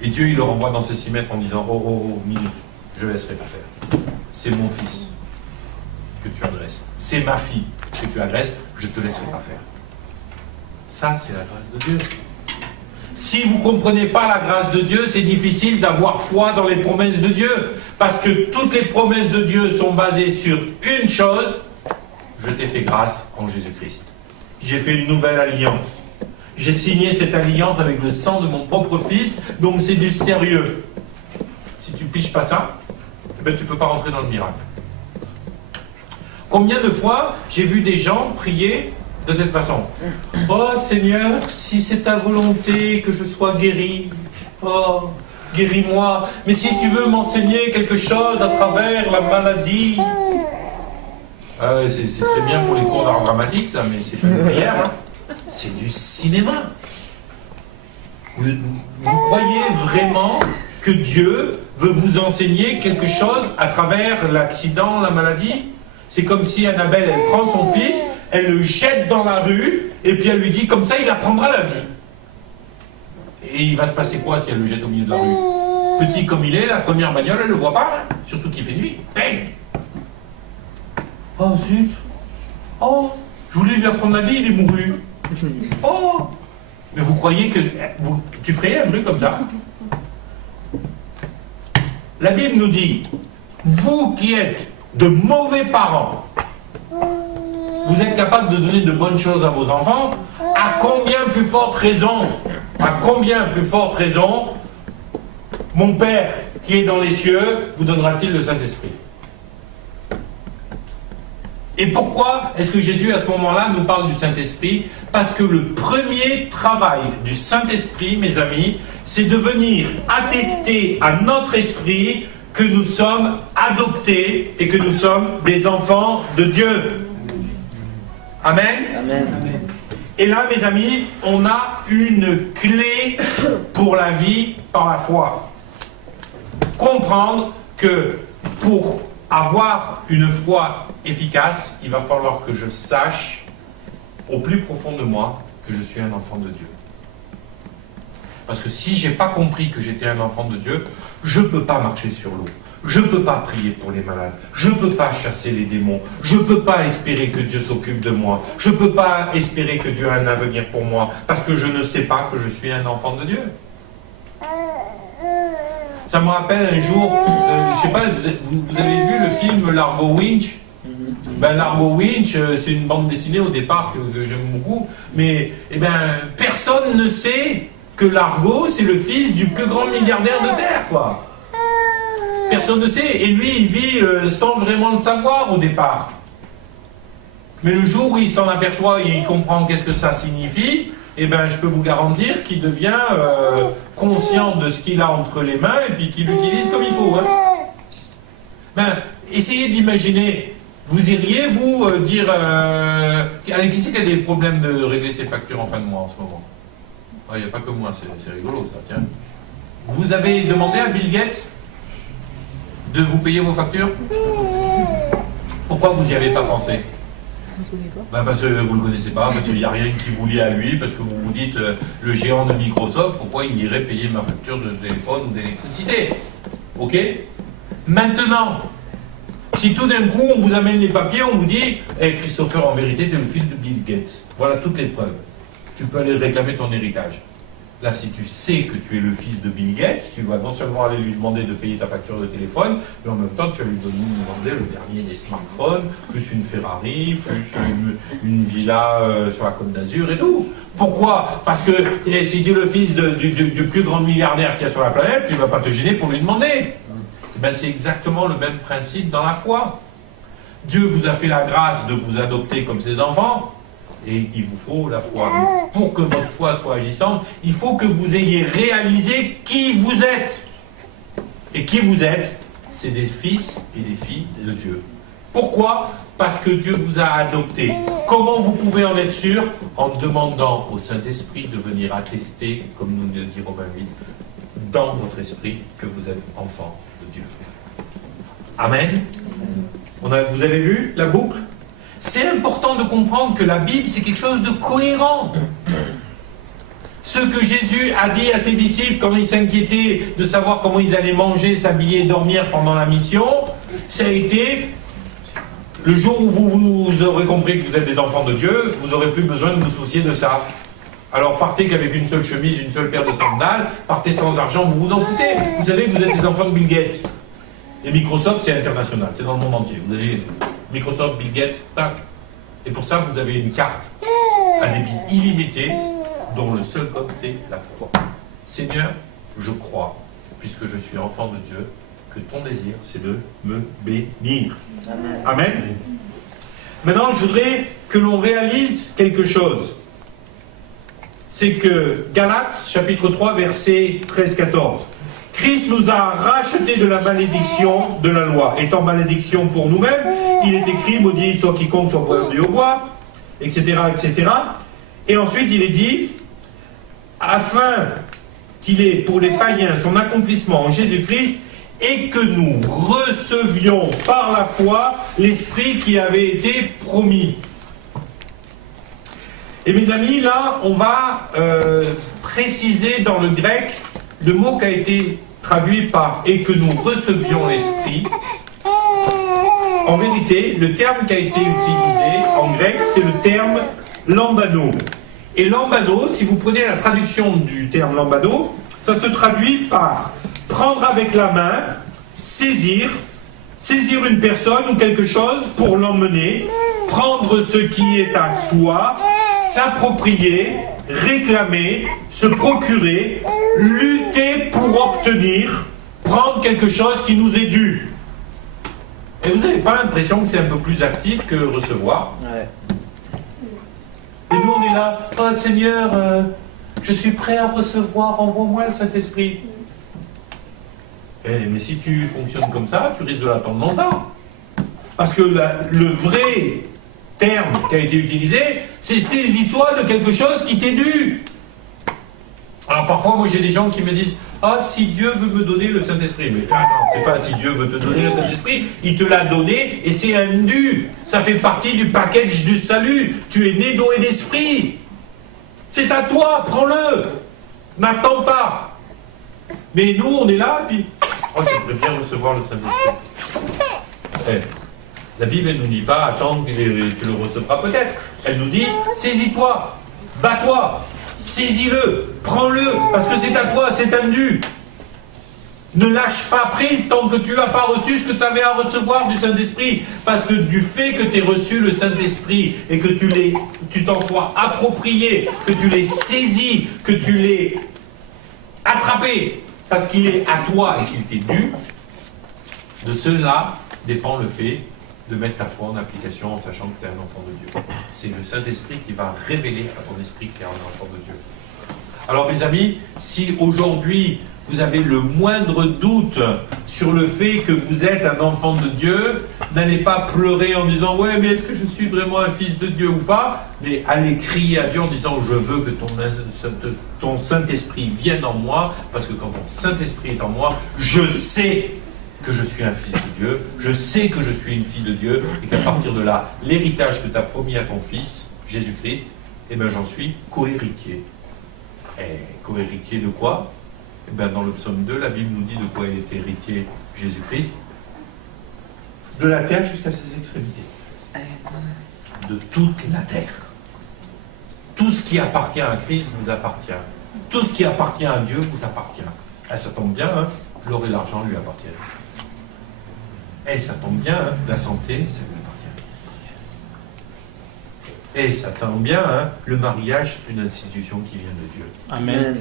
Et Dieu il le renvoie dans ses 6 mètres en disant « Oh, minute, je ne laisserai pas faire. C'est mon fils que tu agresses. C'est ma fille que tu agresses, je ne te laisserai pas faire. » Ça c'est la grâce de Dieu. Si vous ne comprenez pas la grâce de Dieu, c'est difficile d'avoir foi dans les promesses de Dieu. Parce que toutes les promesses de Dieu sont basées sur une chose, je t'ai fait grâce en Jésus-Christ. J'ai fait une nouvelle alliance. J'ai signé cette alliance avec le sang de mon propre fils, donc c'est du sérieux. Si tu ne piges pas ça, eh ben, tu ne peux pas rentrer dans le miracle. Combien de fois j'ai vu des gens prier de cette façon? Oh Seigneur, si c'est ta volonté que je sois guéri, oh, guéris-moi. Mais si tu veux m'enseigner quelque chose à travers la maladie... c'est très bien pour les cours d'art dramatique, ça, mais c'est pas une prière, hein. C'est du cinéma. Vous croyez vraiment que Dieu veut vous enseigner quelque chose à travers l'accident, la maladie? C'est comme si Annabelle, elle prend son fils, elle le jette dans la rue, et puis elle lui dit, comme ça, il apprendra la vie. Et il va se passer quoi si elle le jette au milieu de la rue? Petit comme il est, la première bagnole, elle ne le voit pas, hein, surtout qu'il fait nuit. Bang! Oh zut! Oh, je voulais lui apprendre la vie, il est mouru. Oh! Mais vous croyez que... tu ferais un truc comme ça? La Bible nous dit, vous qui êtes de mauvais parents, vous êtes capable de donner de bonnes choses à vos enfants, à combien plus forte raison, mon Père qui est dans les cieux vous donnera-t-il le Saint-Esprit? Et pourquoi est-ce que Jésus à ce moment-là nous parle du Saint-Esprit? Parce que le premier travail du Saint-Esprit, mes amis, c'est de venir attester à notre esprit que nous sommes adoptés et que nous sommes des enfants de Dieu. Amen. Amen. Et là, mes amis, on a une clé pour la vie par la foi. Comprendre que pour avoir une foi efficace, il va falloir que je sache au plus profond de moi que je suis un enfant de Dieu. Parce que si je n'ai pas compris que j'étais un enfant de Dieu, je ne peux pas marcher sur l'eau. Je ne peux pas prier pour les malades. Je ne peux pas chasser les démons. Je ne peux pas espérer que Dieu s'occupe de moi. Je ne peux pas espérer que Dieu a un avenir pour moi. Parce que je ne sais pas que je suis un enfant de Dieu. Ça me rappelle un jour, je ne sais pas, vous avez vu le film Largo Winch? Ben, Largo Winch, c'est une bande dessinée au départ que j'aime beaucoup. Mais personne ne sait que Largo, c'est le fils du plus grand milliardaire de Terre, quoi. Personne ne sait. Et lui, il vit sans vraiment le savoir au départ. Mais le jour où il s'en aperçoit et il comprend qu'est-ce que ça signifie, je peux vous garantir qu'il devient conscient de ce qu'il a entre les mains et puis qu'il l'utilise comme il faut. Hein. Essayez d'imaginer. Vous iriez, vous, dire... allez, qui c'est qui a des problèmes de régler ses factures en fin de mois en ce moment? Il n'y a pas que moi, c'est rigolo ça, tiens. Vous avez demandé à Bill Gates de vous payer vos factures? Pourquoi vous n'y avez pas pensé? Parce que vous ne le connaissez pas, parce qu'il n'y a rien qui vous lie à lui, parce que vous vous dites, le géant de Microsoft, pourquoi il irait payer ma facture de téléphone ou d'électricité? Ok? Maintenant, si tout d'un coup on vous amène les papiers, on vous dit Christopher, en vérité, tu es le fils de Bill Gates. Voilà toutes les preuves. Tu peux aller réclamer ton héritage. Là, si tu sais que tu es le fils de Bill Gates, tu vas non seulement aller lui demander de payer ta facture de téléphone, mais en même temps, tu vas lui demander le dernier des smartphones, plus une Ferrari, plus une villa sur la Côte d'Azur et tout. Pourquoi? Parce que si tu es le fils du plus grand milliardaire qu'il y a sur la planète, tu ne vas pas te gêner pour lui demander. Ben, c'est exactement le même principe dans la foi. Dieu vous a fait la grâce de vous adopter comme ses enfants, et il vous faut la foi. Mais pour que votre foi soit agissante, il faut que vous ayez réalisé qui vous êtes. Et qui vous êtes, c'est des fils et des filles de Dieu. Pourquoi? Parce que Dieu vous a adopté. Comment vous pouvez en être sûr? En demandant au Saint-Esprit de venir attester, comme nous le dit Romains 8, dans votre esprit que vous êtes enfant de Dieu. Amen. Vous avez vu la boucle? C'est important de comprendre que la Bible, c'est quelque chose de cohérent. Ce que Jésus a dit à ses disciples quand ils s'inquiétaient de savoir comment ils allaient manger, s'habiller, dormir pendant la mission, ça a été le jour où vous aurez compris que vous êtes des enfants de Dieu, vous n'aurez plus besoin de vous soucier de ça. Alors partez qu'avec une seule chemise, une seule paire de sandales, partez sans argent, vous vous en foutez. Vous savez que vous êtes des enfants de Bill Gates. Et Microsoft, c'est international, c'est dans le monde entier. Vous avez Microsoft, Bill Gates, tac. Et pour ça, vous avez une carte à débit illimité, dont le seul code, c'est la foi. Seigneur, je crois, puisque je suis enfant de Dieu, que ton désir, c'est de me bénir. Amen. Amen. Maintenant, je voudrais que l'on réalise quelque chose. C'est que Galates, chapitre 3, versets 13-14. Christ nous a rachetés de la malédiction de la loi. Étant malédiction pour nous-mêmes, il est écrit, maudit soit quiconque soit pendu au bois, etc., etc. Et ensuite, il est dit, afin qu'il ait pour les païens son accomplissement en Jésus-Christ, et que nous recevions par la foi l'Esprit qui avait été promis. Et mes amis, là, on va préciser dans le grec le mot qui a été traduit par « et que nous recevions l'Esprit ». En vérité, le terme qui a été utilisé en grec, c'est le terme « lambano ». Et « lambano », si vous prenez la traduction du terme « lambano », ça se traduit par « prendre avec la main »,« saisir »,« saisir une personne ou quelque chose pour l'emmener »,« prendre ce qui est à soi »,« s'approprier », réclamer, se procurer, lutter pour obtenir, prendre quelque chose qui nous est dû. Et vous n'avez pas l'impression que c'est un peu plus actif que recevoir? Ouais. Et nous on est là, oh Seigneur, je suis prêt à recevoir, envoie-moi le Saint-Esprit. Mais si tu fonctionnes comme ça, tu risques de l'attendre longtemps. Parce que le vrai terme qui a été utilisé, c'est saisis-toi de quelque chose qui t'est dû. Alors parfois, moi j'ai des gens qui me disent « Ah, si Dieu veut me donner le Saint-Esprit ». Mais attends, c'est pas si Dieu veut te donner le Saint-Esprit, il te l'a donné et c'est un dû. Ça fait partie du package du salut. Tu es né d'eau et d'esprit. C'est à toi, prends-le. N'attends pas. Mais nous, on est là, puis « Oh, j'aimerais bien recevoir le Saint-Esprit. » La Bible, elle ne nous dit pas, attends, tu le recevras peut-être. Elle nous dit, saisis-toi, bats-toi, saisis-le, prends-le, parce que c'est à toi, c'est un dû. Ne lâche pas prise tant que tu n'as pas reçu ce que tu avais à recevoir du Saint-Esprit. Parce que du fait que tu aies reçu le Saint-Esprit et que tu t'en sois approprié, que tu l'aies saisi, que tu l'aies attrapé, parce qu'il est à toi et qu'il t'est dû, de cela dépend le fait de mettre ta foi en application en sachant que tu es un enfant de Dieu. C'est le Saint-Esprit qui va révéler à ton esprit que tu es un enfant de Dieu. Alors mes amis, si aujourd'hui vous avez le moindre doute sur le fait que vous êtes un enfant de Dieu, n'allez pas pleurer en disant « Ouais, mais est-ce que je suis vraiment un fils de Dieu ou pas ?» Mais allez crier à Dieu en disant « Je veux que ton Saint-Esprit vienne en moi, parce que quand ton Saint-Esprit est en moi, je sais que je suis un fils de Dieu, je sais que je suis une fille de Dieu, et qu'à partir de là, l'héritage que tu as promis à ton fils, Jésus-Christ, eh bien j'en suis co-héritier. Et co-héritier de quoi? Eh bien dans le psaume 2, la Bible nous dit de quoi est héritier Jésus-Christ, de la terre jusqu'à ses extrémités. De toute la terre. Tout ce qui appartient à Christ vous appartient. Tout ce qui appartient à Dieu vous appartient. Ça tombe bien, hein, l'or et l'argent lui appartiennent. Ça tombe bien, hein, la santé, ça lui appartient. Ça tombe bien, hein, le mariage, c'est une institution qui vient de Dieu. Amen.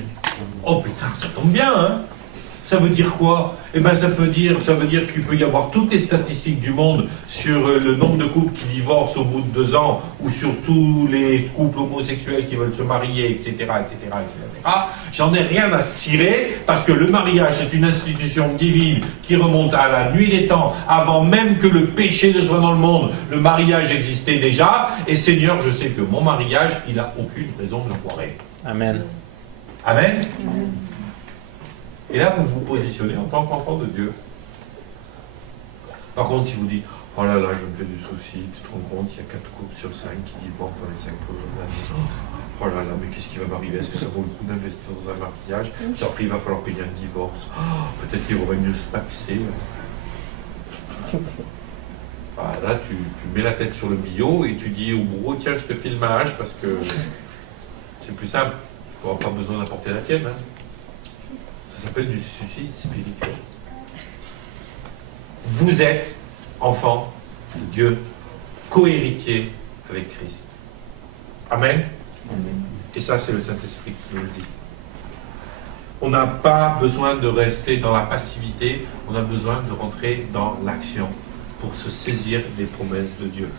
Oh putain, ça tombe bien, hein. Ça veut dire quoi? Ça veut dire qu'il peut y avoir toutes les statistiques du monde sur le nombre de couples qui divorcent au bout de 2 ans, ou sur tous les couples homosexuels qui veulent se marier, etc., etc., etc. J'en ai rien à cirer, parce que le mariage est une institution divine qui remonte à la nuit des temps, avant même que le péché ne soit dans le monde. Le mariage existait déjà, et Seigneur, je sais que mon mariage, il n'a aucune raison de foirer. Amen. Amen. Et là, vous vous positionnez en tant qu'enfant de Dieu. Par contre, si vous dites, oh là là, je me fais du souci, tu te rends compte, il y a 4 couples sur 5 qui divorcent dans les 5 premières années. Oh là là, mais qu'est-ce qui va m'arriver? Est-ce que ça vaut le coup d'investir dans un mariage? Puis après, il va falloir payer un divorce. Peut-être qu'il vaudrait mieux se paxer. Là, tu mets la tête sur le bio et tu dis au bourreau, tiens, je te file ma hache parce que c'est plus simple. Tu n'auras pas besoin d'apporter la tienne. Hein. Ça s'appelle du suicide spirituel. Vous êtes enfant de Dieu, co-héritier avec Christ. Amen. Amen. Et ça, c'est le Saint-Esprit qui nous le dit. On n'a pas besoin de rester dans la passivité, on a besoin de rentrer dans l'action pour se saisir des promesses de Dieu.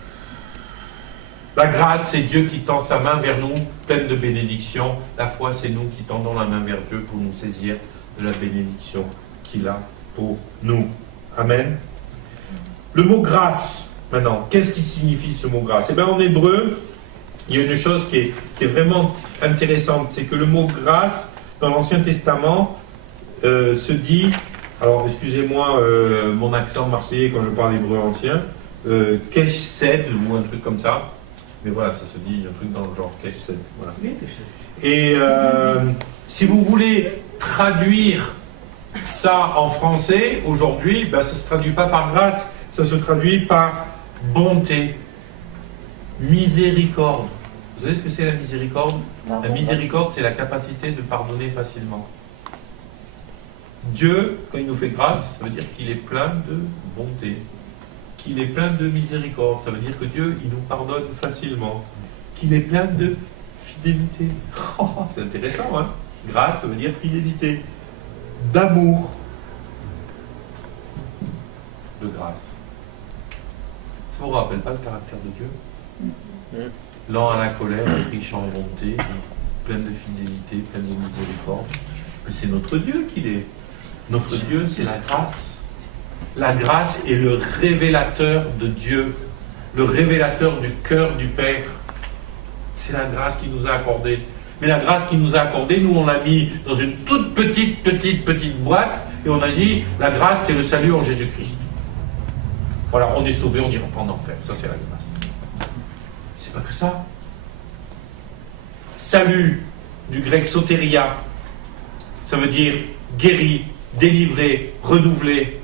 La grâce, c'est Dieu qui tend sa main vers nous, pleine de bénédictions. La foi, c'est nous qui tendons la main vers Dieu pour nous saisir de la bénédiction qu'il a pour nous. Amen. Le mot grâce, maintenant, qu'est-ce qui signifie ce mot grâce? En hébreu, il y a une chose qui est vraiment intéressante, c'est que le mot grâce, dans l'Ancien Testament, se dit, alors excusez-moi mon accent marseillais quand je parle hébreu ancien, kesed ou un truc comme ça, mais voilà, ça se dit un truc dans le genre kesed. Voilà. Et si vous voulez traduire ça en français, aujourd'hui, ça ne se traduit pas par grâce, ça se traduit par bonté, miséricorde. Vous savez ce que c'est la miséricorde? La miséricorde, c'est la capacité de pardonner facilement. Dieu, quand il nous fait grâce, ça veut dire qu'il est plein de bonté, qu'il est plein de miséricorde. Ça veut dire que Dieu, il nous pardonne facilement, qu'il est plein de fidélité. Oh, c'est intéressant, hein? Grâce, ça veut dire fidélité, d'amour, de grâce. Ça vous rappelle pas le caractère de Dieu? Lent à la colère, riche en bonté, plein de fidélité, plein de miséricorde. Mais c'est notre Dieu qu'il est. Notre Dieu, c'est la grâce. La grâce est le révélateur de Dieu, le révélateur du cœur du Père. C'est la grâce qu'il nous a accordée. Mais la grâce qu'il nous a accordée, nous on l'a mis dans une toute petite boîte et on a dit, la grâce c'est le salut en Jésus-Christ. Voilà, on est sauvé, on n'ira pas en enfer. Ça c'est la grâce. C'est pas que ça. Salut, du grec soteria, ça veut dire guéri, délivré, renouvelé.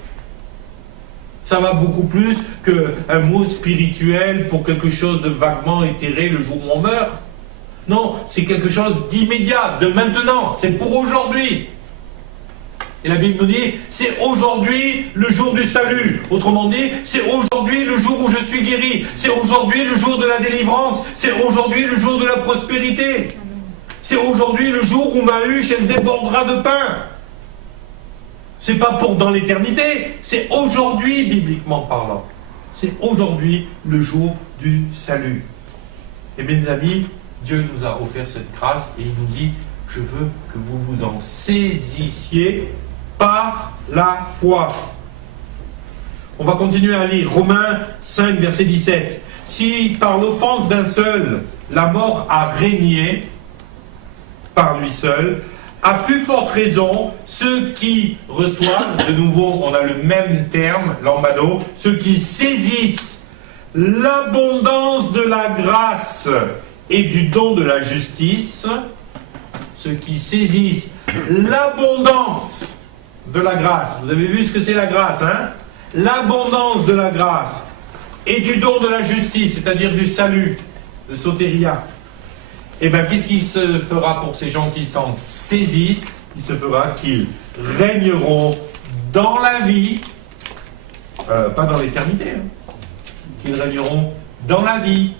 Ça va beaucoup plus qu'un mot spirituel pour quelque chose de vaguement éthéré le jour où on meurt. Non, c'est quelque chose d'immédiat, de maintenant, c'est pour aujourd'hui. Et la Bible nous dit, c'est aujourd'hui le jour du salut. Autrement dit, c'est aujourd'hui le jour où je suis guéri. C'est aujourd'hui le jour de la délivrance. C'est aujourd'hui le jour de la prospérité. C'est aujourd'hui le jour où ma huche, elle débordera de pain. C'est pas pour dans l'éternité, c'est aujourd'hui, bibliquement parlant. C'est aujourd'hui le jour du salut. Et mes amis, Dieu nous a offert cette grâce et il nous dit, je veux que vous vous en saisissiez par la foi. On va continuer à lire Romains 5, verset 17. Si par l'offense d'un seul, la mort a régné par lui seul, à plus forte raison, ceux qui reçoivent, de nouveau on a le même terme, lambano, ceux qui saisissent l'abondance de la grâce et du don de la justice, ceux qui saisissent l'abondance de la grâce. Vous avez vu ce que c'est la grâce, hein? l'abondance de la grâce et du don de la justice, c'est-à-dire du salut, de sotéria, eh bien, qu'est-ce qu'il se fera pour ces gens qui s'en saisissent? Il se fera qu'ils régneront dans la vie, pas dans l'éternité, hein, qu'ils régneront dans la vie.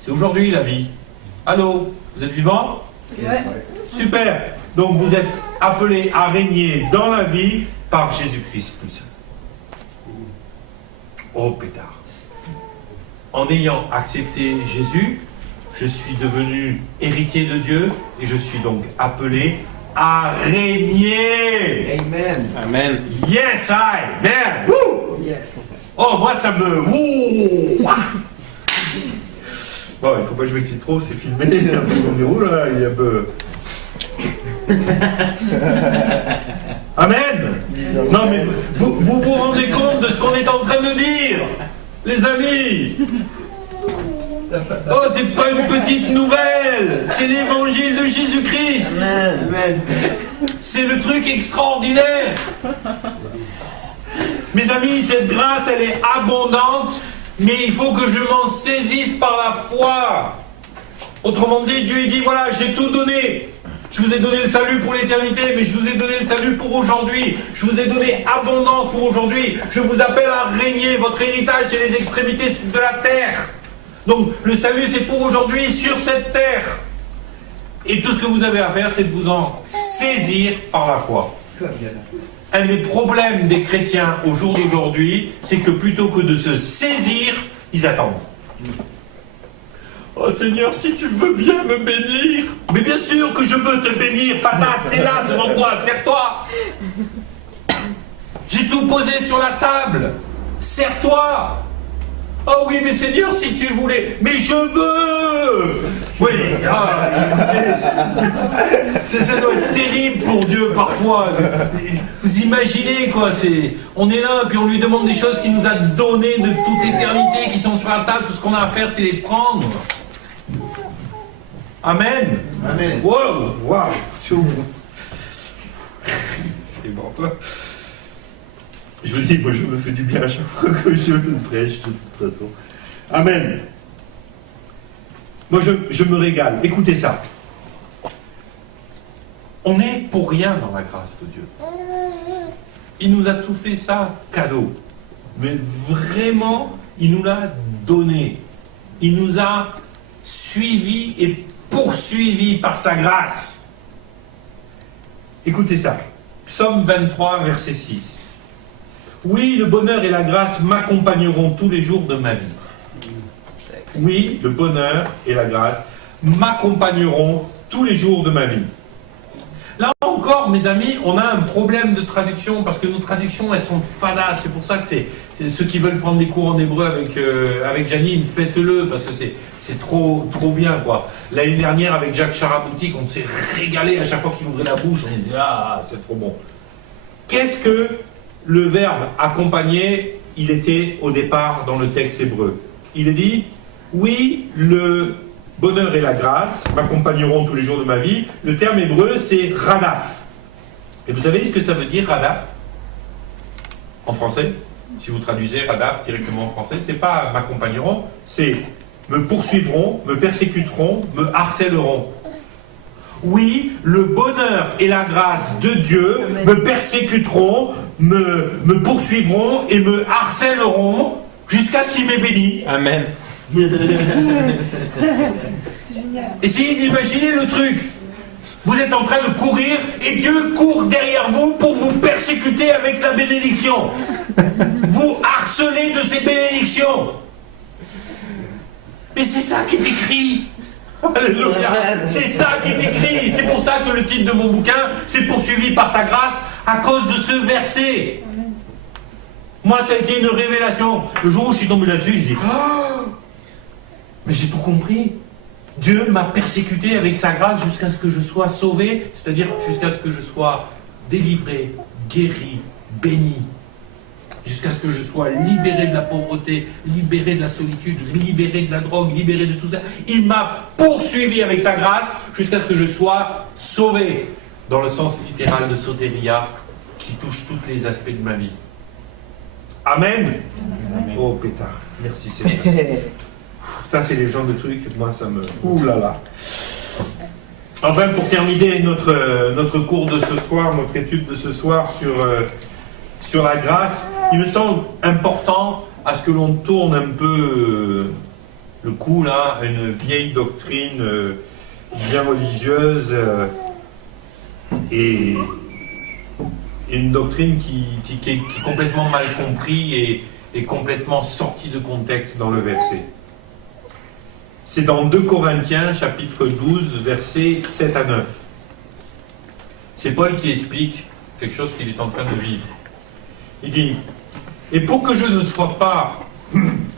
C'est aujourd'hui la vie. Allô, vous êtes vivants? Ouais. Super. Donc vous êtes appelés à régner dans la vie par Jésus-Christ tout seul. Oh pétard. En ayant accepté Jésus, je suis devenu héritier de Dieu et je suis donc appelé à régner. Amen. Amen. Yes, I, man. Woo! Yes. Oh, moi ça me... Wouh! Bon, il faut pas que je m'excite trop, c'est filmé. Après, on dit, oh là, il est un peu... Amen. Non, mais vous rendez compte de ce qu'on est en train de dire, les amis? Oh, c'est pas une petite nouvelle, c'est l'évangile de Jésus-Christ. Amen. C'est le truc extraordinaire. Mes amis, cette grâce, elle est abondante, mais il faut que je m'en saisisse par la foi. Autrement dit, Dieu il dit, voilà, j'ai tout donné. Je vous ai donné le salut pour l'éternité, mais je vous ai donné le salut pour aujourd'hui. Je vous ai donné abondance pour aujourd'hui. Je vous appelle à régner. Votre héritage, c'est les extrémités de la terre. Donc, le salut, c'est pour aujourd'hui sur cette terre. Et tout ce que vous avez à faire, c'est de vous en saisir par la foi. Un des problèmes des chrétiens au jour d'aujourd'hui, c'est que plutôt que de se saisir, ils attendent. Oh Seigneur, si tu veux bien me bénir. Mais bien sûr que je veux te bénir, patate, c'est là devant toi, serre-toi. J'ai tout posé sur la table, serre-toi. Oh oui, mais Seigneur, si tu voulais. Mais je veux. Oui, ça doit être terrible pour Dieu parfois. Vous imaginez quoi, on est là, puis on lui demande des choses qu'il nous a données de toute éternité, qui sont sur la table, tout ce qu'on a à faire, c'est les prendre. Amen. Amen. Wow, wow. C'est bon, toi. Je vous dis, moi je me fais du bien à chaque fois que je le prêche, de toute façon. Amen. Moi je me régale. Écoutez ça. On n'est pour rien dans la grâce de Dieu. Il nous a tout fait ça cadeau. Mais vraiment, il nous l'a donné. Il nous a suivis et poursuivis par sa grâce. Écoutez ça. Psaume 23, verset 6. Oui, le bonheur et la grâce m'accompagneront tous les jours de ma vie. Oui, le bonheur et la grâce m'accompagneront tous les jours de ma vie. Là encore, mes amis, on a un problème de traduction parce que nos traductions, elles sont fadas. C'est pour ça que c'est ceux qui veulent prendre des cours en hébreu avec Janine, faites-le parce que c'est trop bien, quoi. L'année dernière, avec Jacques Charaboutique, on s'est régalé à chaque fois qu'il ouvrait la bouche. On dit, ah, c'est trop bon. Qu'est-ce que le verbe accompagner, il était au départ dans le texte hébreu? Il est dit, oui, le bonheur et la grâce m'accompagneront tous les jours de ma vie. Le terme hébreu, c'est radaf. Et vous savez ce que ça veut dire, radaf? En français, si vous traduisez radaf directement en français, c'est pas m'accompagneront, c'est me poursuivront, me persécuteront, me harcèleront. Oui, le bonheur et la grâce de Dieu me persécuteront, me poursuivront et me harcèleront jusqu'à ce qu'il m'ait béni. Amen. Essayez d'imaginer le truc. Vous êtes en train de courir et Dieu court derrière vous pour vous persécuter avec la bénédiction. Vous harcelez de ces bénédictions. Mais c'est ça qui est écrit. Alléluia. C'est ça qui est écrit. C'est pour ça que le titre de mon bouquin, c'est poursuivi par ta grâce à cause de ce verset. Moi, ça a été une révélation. Le jour où je suis tombé là-dessus, je dis, oh, mais j'ai tout compris. Dieu m'a persécuté avec sa grâce jusqu'à ce que je sois sauvé, c'est-à-dire jusqu'à ce que je sois délivré, guéri, béni, jusqu'à ce que je sois libéré de la pauvreté, libéré de la solitude, libéré de la drogue, libéré de tout ça. Il m'a poursuivi avec sa grâce jusqu'à ce que je sois sauvé, dans le sens littéral de sotéria, qui touche tous les aspects de ma vie. Amen. Amen. Oh, pétard. Merci Seigneur. Ça, c'est les genres de trucs, moi, ça me... Ouh là là. Enfin, pour terminer notre cours de ce soir, notre étude de ce soir sur la grâce, il me semble important à ce que l'on tourne un peu le cou, là, à une vieille doctrine bien religieuse et une doctrine qui est complètement mal comprise et complètement sortie de contexte dans le verset. C'est dans 2 Corinthiens, chapitre 12, versets 7 à 9. C'est Paul qui explique quelque chose qu'il est en train de vivre. Il dit, « Et pour que je ne sois pas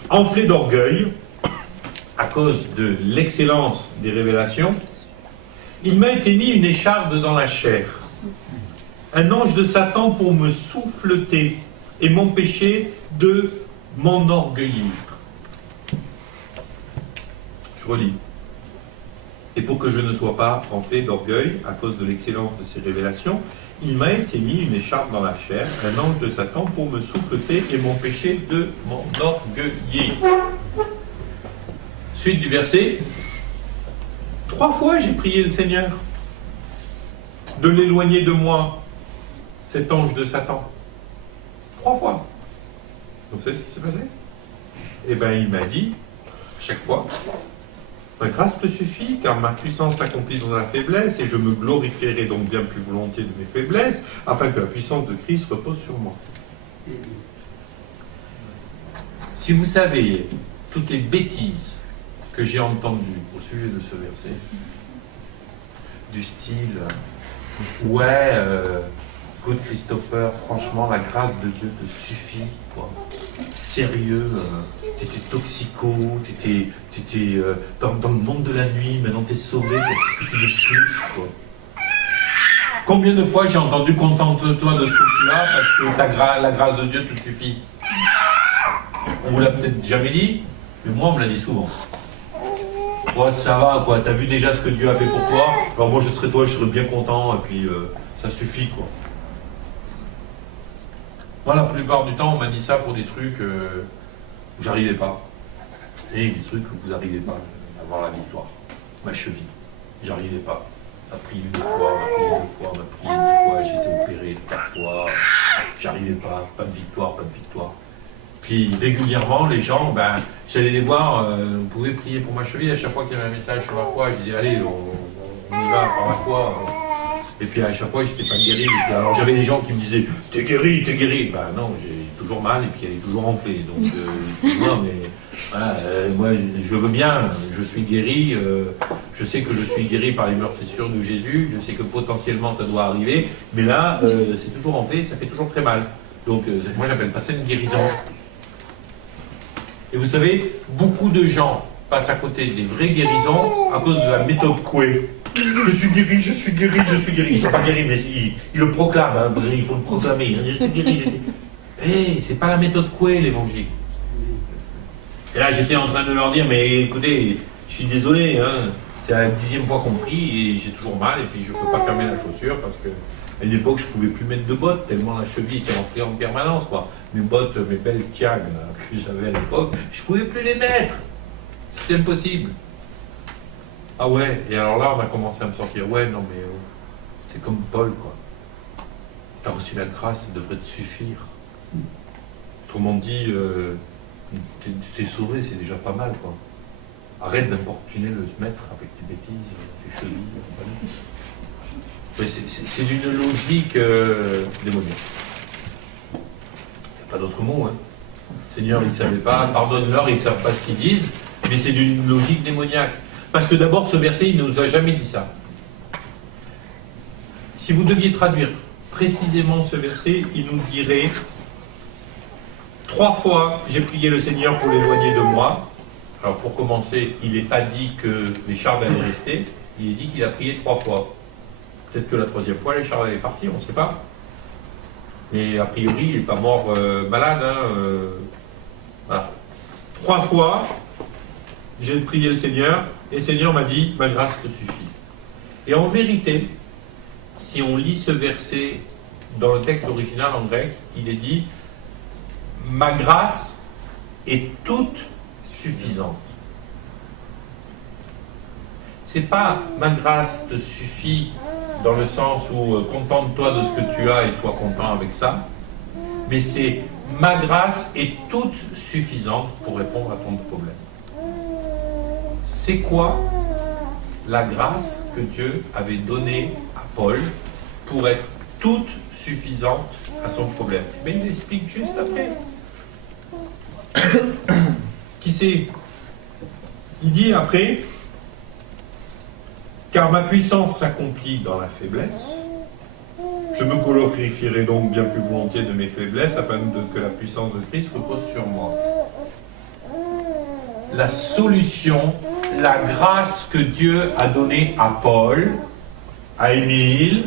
enflé d'orgueil, à cause de l'excellence des révélations, il m'a été mis une écharde dans la chair, un ange de Satan pour me souffleter et m'empêcher de m'enorgueillir. » Je relis. Et pour que je ne sois pas enflé d'orgueil à cause de l'excellence de ces révélations, il m'a été mis une écharpe dans la chair, un ange de Satan pour me souffleter et m'empêcher de m'enorgueillir. Suite du verset. 3 fois j'ai prié le Seigneur de l'éloigner de moi, cet ange de Satan. 3 fois. Vous savez ce qui s'est passé? Eh bien, il m'a dit, à chaque fois, ma grâce te suffit, car ma puissance s'accomplit dans la faiblesse, et je me glorifierai donc bien plus volontiers de mes faiblesses, afin que la puissance de Christ repose sur moi. Si vous savez toutes les bêtises que j'ai entendues au sujet de ce verset, du style, ouais, écoute Christopher, franchement, la grâce de Dieu te suffit, quoi. Sérieux, t'étais toxico, t'étais dans le monde de la nuit, maintenant t'es sauvé, qu'est-ce que tu veux de plus, quoi. Combien de fois j'ai entendu contente-toi de ce que tu as parce que la grâce de Dieu te suffit. On vous l'a peut-être jamais dit, mais moi on me l'a dit souvent. Ouais, ça va, quoi, t'as vu déjà ce que Dieu a fait pour toi, alors moi je serais toi, je serais bien content, et puis ça suffit, quoi. Moi, la plupart du temps, on m'a dit ça pour des trucs où j'arrivais pas. Et des trucs où vous n'arrivez pas à avoir la victoire. Ma cheville, j'arrivais pas. On m'a prié 1 fois, on m'a prié 2 fois, on m'a prié 10 fois, j'ai été opéré 4 fois. J'arrivais pas de victoire, pas de victoire. Puis régulièrement, les gens, j'allais les voir, vous pouvez prier pour ma cheville. À chaque fois qu'il y avait un message sur la foi, je disais, allez, on y va par la foi. Et puis à chaque fois, je n'étais pas guéri. Puis, alors j'avais des gens qui me disaient, t'es guéri, t'es guéri. Ben non, j'ai toujours mal et puis elle est toujours enflée. Donc non, mais voilà, moi je veux bien, je suis guéri. Je sais que je suis guéri par les meurtrissures de Jésus. Je sais que potentiellement ça doit arriver. Mais là, c'est toujours enflé, ça fait toujours très mal. Donc moi j'appelle pas ça une guérison. Et vous savez, beaucoup de gens passent à côté des vraies guérisons à cause de la méthode Coué. Je suis guéri, je suis guéri, je suis guéri. Ils ne sont pas guéris, mais ils le proclament, hein, il faut le proclamer. Je suis guéri, je suis... Hey, c'est pas la méthode Coué, l'évangile. Et là, j'étais en train de leur dire, mais écoutez, je suis désolé, hein, c'est la 10e fois qu'on prie et j'ai toujours mal et puis je ne peux pas fermer la chaussure parce que à une époque, je ne pouvais plus mettre de bottes tellement la cheville était enflée en permanence, quoi. Mes bottes, mes belles tiags que j'avais à l'époque, je ne pouvais plus les mettre. C'était impossible. Ah ouais, et alors là, on a commencé à me sortir. Ouais, non, mais c'est comme Paul, quoi. Tu as reçu la grâce, ça devrait te suffire. Autrement dit, t'es sauvé, c'est déjà pas mal, quoi. Arrête d'importuner le maître avec tes bêtises, tes chevilles, compagnie. C'est d'une logique démoniaque. Il n'y a pas d'autre mot, hein. Seigneur, ils ne savaient pas, pardonne-leur, ils ne savent pas ce qu'ils disent, mais c'est d'une logique démoniaque. Parce que d'abord, ce verset, il ne nous a jamais dit ça. Si vous deviez traduire précisément ce verset, il nous dirait 3 fois, j'ai prié le Seigneur pour l'éloigner de moi. Alors pour commencer, il n'est pas dit que les chardes allaient rester, il est dit qu'il a prié 3 fois. Peut-être que la 3e fois, les chardes allaient partir, on ne sait pas. Mais a priori, il n'est pas mort malade. Hein, voilà. 3 fois, j'ai prié le Seigneur, et le Seigneur m'a dit, ma grâce te suffit. Et en vérité, si on lit ce verset dans le texte original en grec, il est dit, ma grâce est toute suffisante. C'est pas ma grâce te suffit dans le sens où contente-toi de ce que tu as et sois content avec ça, mais c'est ma grâce est toute suffisante pour répondre à ton problème. C'est quoi la grâce que Dieu avait donnée à Paul pour être toute suffisante à son problème? Mais il explique juste après. Qui c'est? Il dit après, car ma puissance s'accomplit dans la faiblesse. Je me glorifierai donc bien plus volontiers de mes faiblesses afin que la puissance de Christ repose sur moi. La solution, la grâce que Dieu a donnée à Paul, à Émile,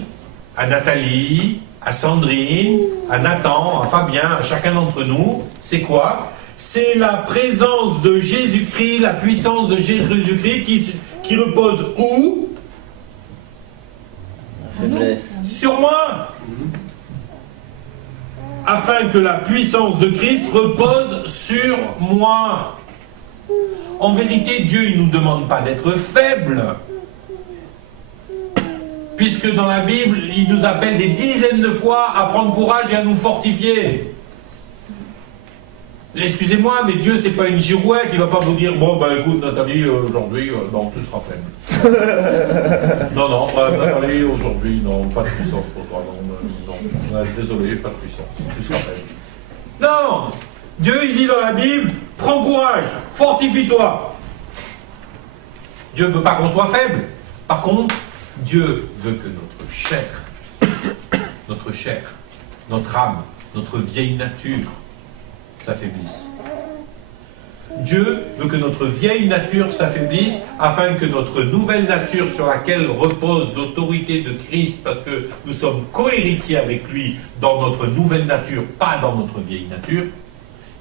à Nathalie, à Sandrine, à Nathan, à Fabien, à chacun d'entre nous, c'est quoi? C'est la présence de Jésus-Christ, la puissance de Jésus-Christ qui repose où? Sur moi, afin que la puissance de Christ repose sur moi. En vérité, Dieu il ne nous demande pas d'être faibles, puisque dans la Bible, il nous appelle des dizaines de fois à prendre courage et à nous fortifier. Excusez-moi, mais Dieu, c'est pas une girouette, il va pas vous dire, bon, ben écoute, Nathalie, aujourd'hui, non, tu seras faible. non, Nathalie, aujourd'hui, non, pas de puissance pour toi, non, désolé, pas de puissance, tu seras faible. Non, Dieu, il dit dans la Bible, prends courage, fortifie-toi. Dieu ne veut pas qu'on soit faible. Par contre, Dieu veut que notre chair, notre âme, notre vieille nature, s'affaiblisse. Dieu veut que notre vieille nature s'affaiblisse afin que notre nouvelle nature sur laquelle repose l'autorité de Christ, parce que nous sommes co-héritiers avec lui dans notre nouvelle nature, pas dans notre vieille nature,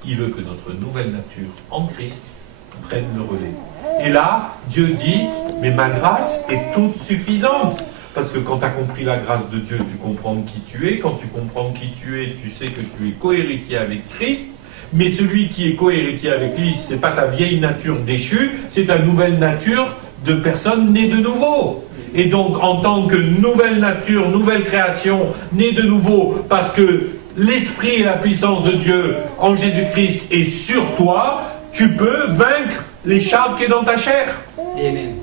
il veut que notre nouvelle nature en Christ prenne le relais. Et là, Dieu dit, mais ma grâce est toute suffisante. Parce que quand tu as compris la grâce de Dieu, tu comprends qui tu es. Quand tu comprends qui tu es, tu sais que tu es co-héritier avec Christ. Mais celui qui est co-héritier avec lui, ce n'est pas ta vieille nature déchue, c'est ta nouvelle nature de personne née de nouveau. Et donc, en tant que nouvelle nature, nouvelle création, née de nouveau, parce que l'esprit et la puissance de Dieu en Jésus-Christ est sur toi, tu peux vaincre l'écharpe qui est dans ta chair. Amen.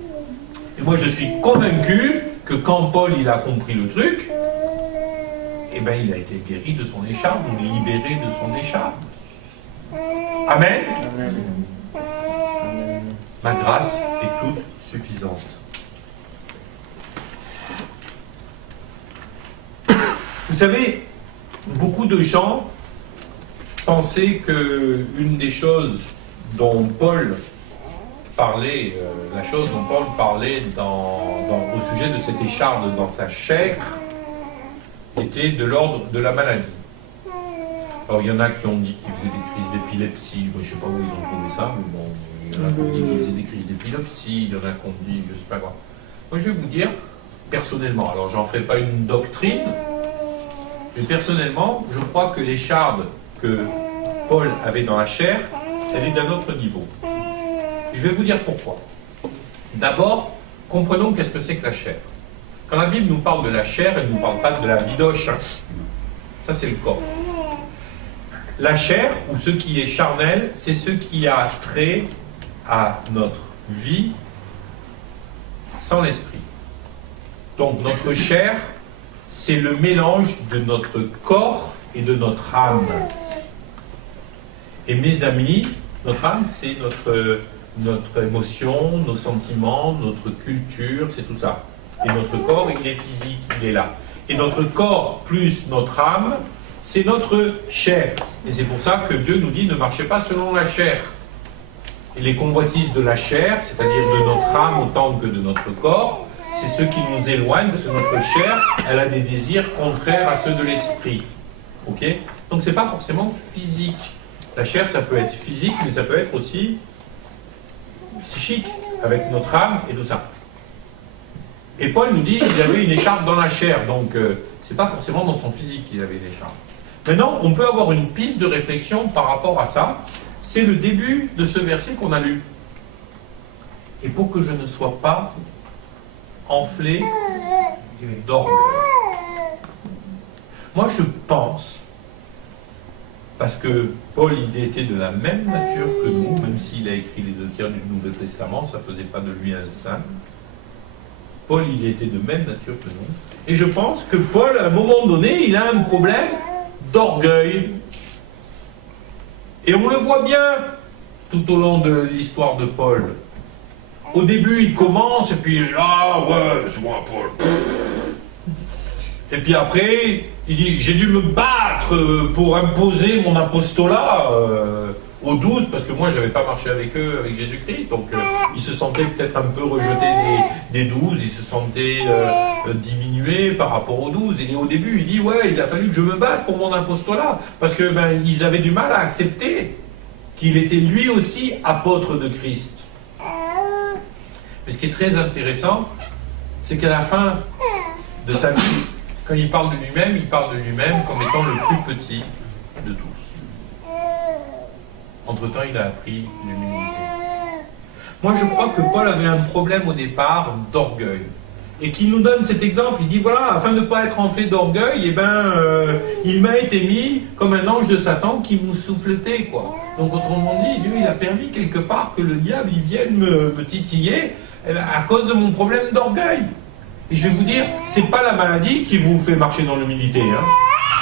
Et moi, je suis convaincu que quand Paul il a compris le truc, eh ben, il a été guéri de son écharpe, ou libéré de son écharpe. Amen. Amen. Ma grâce est toute suffisante. Vous savez, beaucoup de gens pensaient que une des choses dont Paul parlait, la chose dont Paul parlait au sujet de cette écharpe dans sa chair, était de l'ordre de la maladie. Alors il y en a qui ont dit qu'ils faisaient des crises d'épilepsie, moi, je ne sais pas où ils ont trouvé ça, mais bon, il y en a qui ont dit qu'ils faisaient des crises d'épilepsie, il y en a qui ont dit, je ne sais pas quoi. Moi je vais vous dire, personnellement, alors j'en ferai pas une doctrine, mais personnellement, je crois que l'écharpe que Paul avait dans la chair, elle est d'un autre niveau. Et je vais vous dire pourquoi. D'abord, comprenons qu'est-ce que c'est que la chair. Quand la Bible nous parle de la chair, elle ne nous parle pas de la bidoche. Ça, c'est le corps. La chair, ou ce qui est charnel, c'est ce qui a trait à notre vie sans l'esprit. Donc notre chair, c'est le mélange de notre corps et de notre âme. Et mes amis, notre âme, c'est notre émotion, nos sentiments, notre culture, c'est tout ça. Et notre corps, il est physique, il est là. Et notre corps plus notre âme, c'est notre chair. Et c'est pour ça que Dieu nous dit ne marchez pas selon la chair. Et les convoitises de la chair, c'est-à-dire de notre âme autant que de notre corps, c'est ce qui nous éloigne, parce que notre chair, elle a des désirs contraires à ceux de l'esprit. Ok ? Donc c'est pas forcément physique. La chair, ça peut être physique, mais ça peut être aussi psychique, avec notre âme et tout ça. Et Paul nous dit qu'il avait une écharpe dans la chair, donc c'est pas forcément dans son physique qu'il avait une écharpe. Maintenant, on peut avoir une piste de réflexion par rapport à ça. C'est le début de ce verset qu'on a lu. Et pour que je ne sois pas enflé d'orgueil. Moi, je pense, parce que Paul, il était de la même nature que nous, même s'il a écrit les 2 tiers du Nouveau Testament, ça ne faisait pas de lui un saint. Paul, il était de même nature que nous. Et je pense que Paul, à un moment donné, il a un problème d'orgueil. Et on le voit bien tout au long de l'histoire de Paul. Au début, il commence, et puis, ah ouais, c'est moi, Paul. Et puis après, il dit, j'ai dû me battre pour imposer mon apostolat aux 12, parce que moi, je n'avais pas marché avec eux, avec Jésus-Christ. Donc, ils se sentaient peut-être un peu rejetés des 12, ils se sentaient diminués par rapport aux 12. Et au début, il dit, ouais, il a fallu que je me batte pour mon apostolat, parce que ils avaient du mal à accepter qu'il était lui aussi apôtre de Christ. Mais ce qui est très intéressant, c'est qu'à la fin de sa vie, quand il parle de lui-même comme étant le plus petit de tous. Entre-temps, il a appris l'humilité. Moi, je crois que Paul avait un problème au départ d'orgueil. Et qu'il nous donne cet exemple, il dit, voilà, afin de ne pas être enflé d'orgueil, il m'a été mis comme un ange de Satan qui me souffletait, quoi. Donc, autrement dit, Dieu, il a permis quelque part que le diable, il vienne me titiller, à cause de mon problème d'orgueil. Et je vais vous dire, c'est pas la maladie qui vous fait marcher dans l'humilité, hein.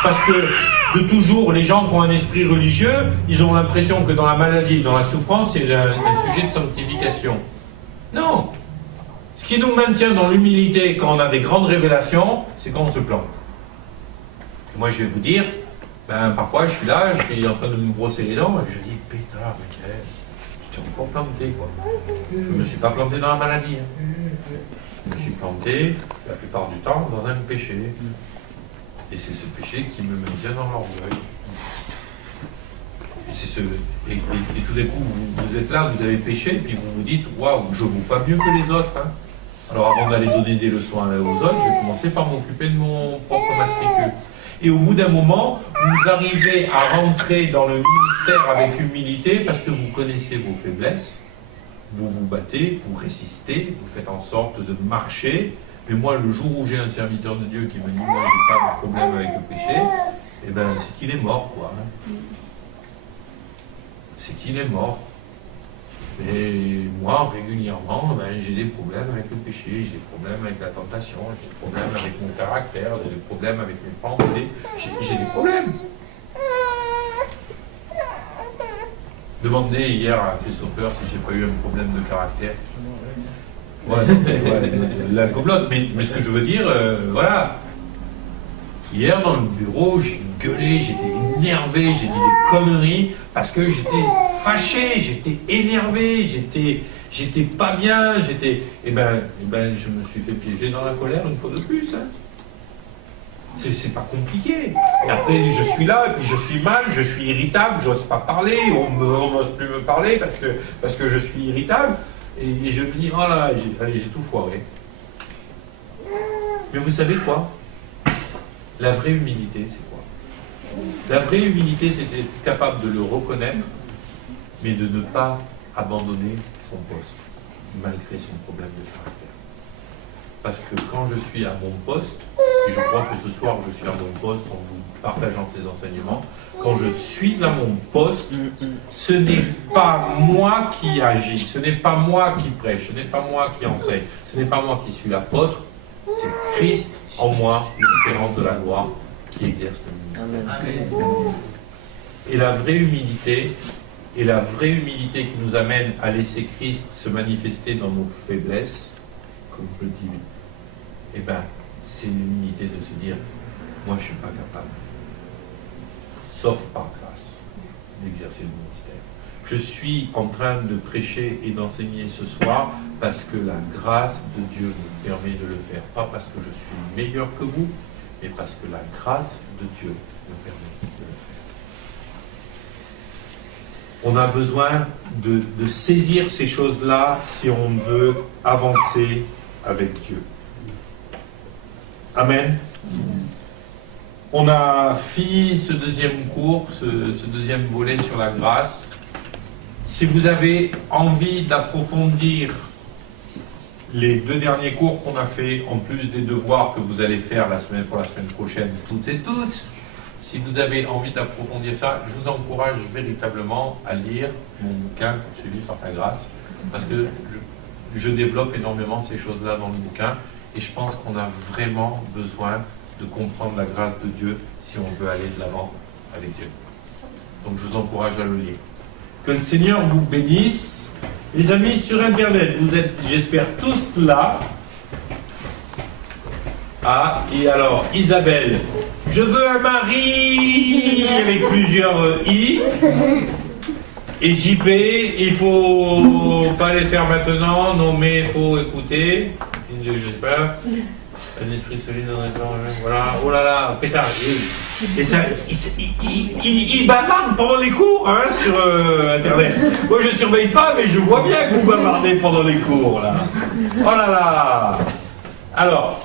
Parce que, de toujours, les gens qui ont un esprit religieux, ils ont l'impression que dans la maladie, dans la souffrance, c'est un sujet de sanctification. Non. Ce qui nous maintient dans l'humilité quand on a des grandes révélations, c'est quand on se plante. Et moi, je vais vous dire, parfois, je suis là, je suis en train de me brosser les dents, et je dis, putain, Michael, tu t'es encore planté, quoi. Je ne me suis pas planté dans la maladie. Hein. Je me suis planté, la plupart du temps, dans un péché. Et c'est ce péché qui me maintient dans l'orgueil. Et tout d'un coup, vous êtes là, vous avez péché, et puis vous vous dites, waouh, je ne vaux pas mieux que les autres. Hein. Alors avant d'aller donner des leçons aux autres, je vais commencer par m'occuper de mon propre matricule. Et au bout d'un moment, vous arrivez à rentrer dans le ministère avec humilité parce que vous connaissez vos faiblesses, vous vous battez, vous résistez, vous faites en sorte de marcher. Mais moi, le jour où j'ai un serviteur de Dieu qui me dit, moi, j'ai pas de problème avec le péché, c'est qu'il est mort, quoi. C'est qu'il est mort. Et moi, régulièrement, j'ai des problèmes avec le péché, j'ai des problèmes avec la tentation, j'ai des problèmes avec mon caractère, j'ai des problèmes avec mes pensées, j'ai des problèmes. Demandez hier à Christopher si j'ai pas eu un problème de caractère. La complote. Mais ce que je veux dire, voilà. Hier dans le bureau, j'ai gueulé, j'étais énervé, j'ai dit des conneries parce que j'étais fâché, j'étais énervé, j'étais pas bien, je me suis fait piéger dans la colère une fois de plus. Hein. C'est pas compliqué. Et après, je suis là, et puis je suis mal, je suis irritable, j'ose pas parler, on n'ose plus me parler parce que je suis irritable. Et je me dis, oh là, j'ai tout foiré. Mais vous savez quoi? La vraie humilité, c'est quoi? La vraie humilité, c'est d'être capable de le reconnaître, mais de ne pas abandonner son poste, malgré son problème de caractère. Parce que quand je suis à mon poste, et je crois que ce soir je suis à mon poste en vous partageant ces enseignements, quand je suis à mon poste, ce n'est pas moi qui agis, ce n'est pas moi qui prêche, ce n'est pas moi qui enseigne, ce n'est pas moi qui suis l'apôtre, c'est Christ en moi, l'espérance de la gloire, qui exerce le ministère. Amen. Et la vraie humilité qui nous amène à laisser Christ se manifester dans nos faiblesses, comme je le dis, c'est l'humilité de se dire, moi je ne suis pas capable, sauf par grâce, d'exercer le ministère. Je suis en train de prêcher et d'enseigner ce soir parce que la grâce de Dieu me permet de le faire. Pas parce que je suis meilleur que vous, mais parce que la grâce de Dieu me permet de le faire. On a besoin de saisir ces choses-là si on veut avancer avec Dieu. Amen. On a fini ce deuxième cours, ce deuxième volet sur la grâce. Si vous avez envie d'approfondir les 2 derniers cours qu'on a fait, en plus des devoirs que vous allez faire pour la semaine prochaine, toutes et tous, si vous avez envie d'approfondir ça, je vous encourage véritablement à lire mon bouquin Poursuivi par la grâce, parce que je développe énormément ces choses-là dans le bouquin, et je pense qu'on a vraiment besoin de comprendre la grâce de Dieu si on veut aller de l'avant avec Dieu. Donc je vous encourage à le lire. Que le Seigneur vous bénisse. Les amis, sur Internet, vous êtes, j'espère, tous là. Ah, et alors, Isabelle, je veux un mari avec plusieurs I. Et JP, il faut pas les faire maintenant, non mais il faut écouter. Je sais pas. Un esprit solide dans les voilà. Oh là là, pétard. Et ça, il bavarde pendant les cours, hein, sur Internet. Moi, je surveille pas, mais je vois bien que vous bavardez pendant les cours, là. Oh là là. Alors,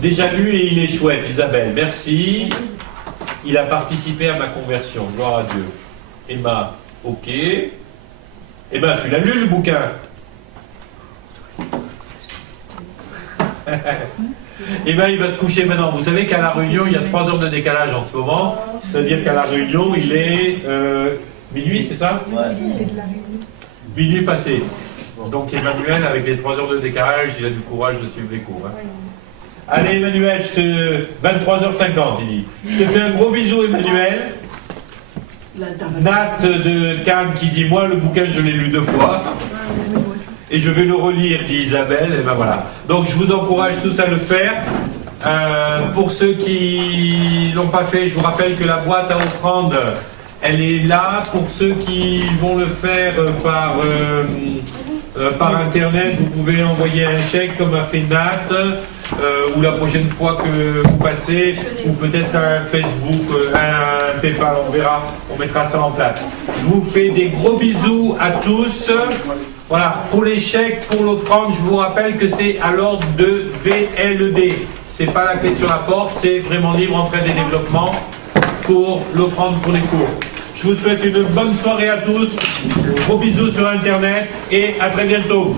déjà lu et il est chouette, Isabelle. Merci. Il a participé à ma conversion. Gloire à Dieu. Emma, ok. Emma, tu l'as lu, le bouquin? Et bien il va se coucher maintenant. Vous savez qu'à La Réunion, il y a 3 heures de décalage en ce moment. C'est-à-dire qu'à La Réunion, il est minuit, c'est ça? Ouais. Minuit passé. Donc Emmanuel, avec les 3 heures de décalage, il a du courage de suivre les cours. Hein. Allez Emmanuel, 23h50, il dit. Je te fais un gros bisou Emmanuel. Nat de Cannes qui dit, moi le bouquin je l'ai lu 2 fois. Et je vais le relire, dit Isabelle, et ben voilà. Donc je vous encourage tous à le faire. Pour ceux qui l'ont pas fait, je vous rappelle que la boîte à offrande, elle est là. Pour ceux qui vont le faire par Internet, vous pouvez envoyer un chèque comme a fait Nat, ou la prochaine fois que vous passez, ou peut-être un Facebook, un PayPal, on verra, on mettra ça en place. Je vous fais des gros bisous à tous. Voilà, pour les chèques, pour l'offrande, je vous rappelle que c'est à l'ordre de VLD. C'est pas la clé sur la porte, c'est vraiment libre entrée des développements pour l'offrande pour les cours. Je vous souhaite une bonne soirée à tous, gros bisous sur Internet et à très bientôt.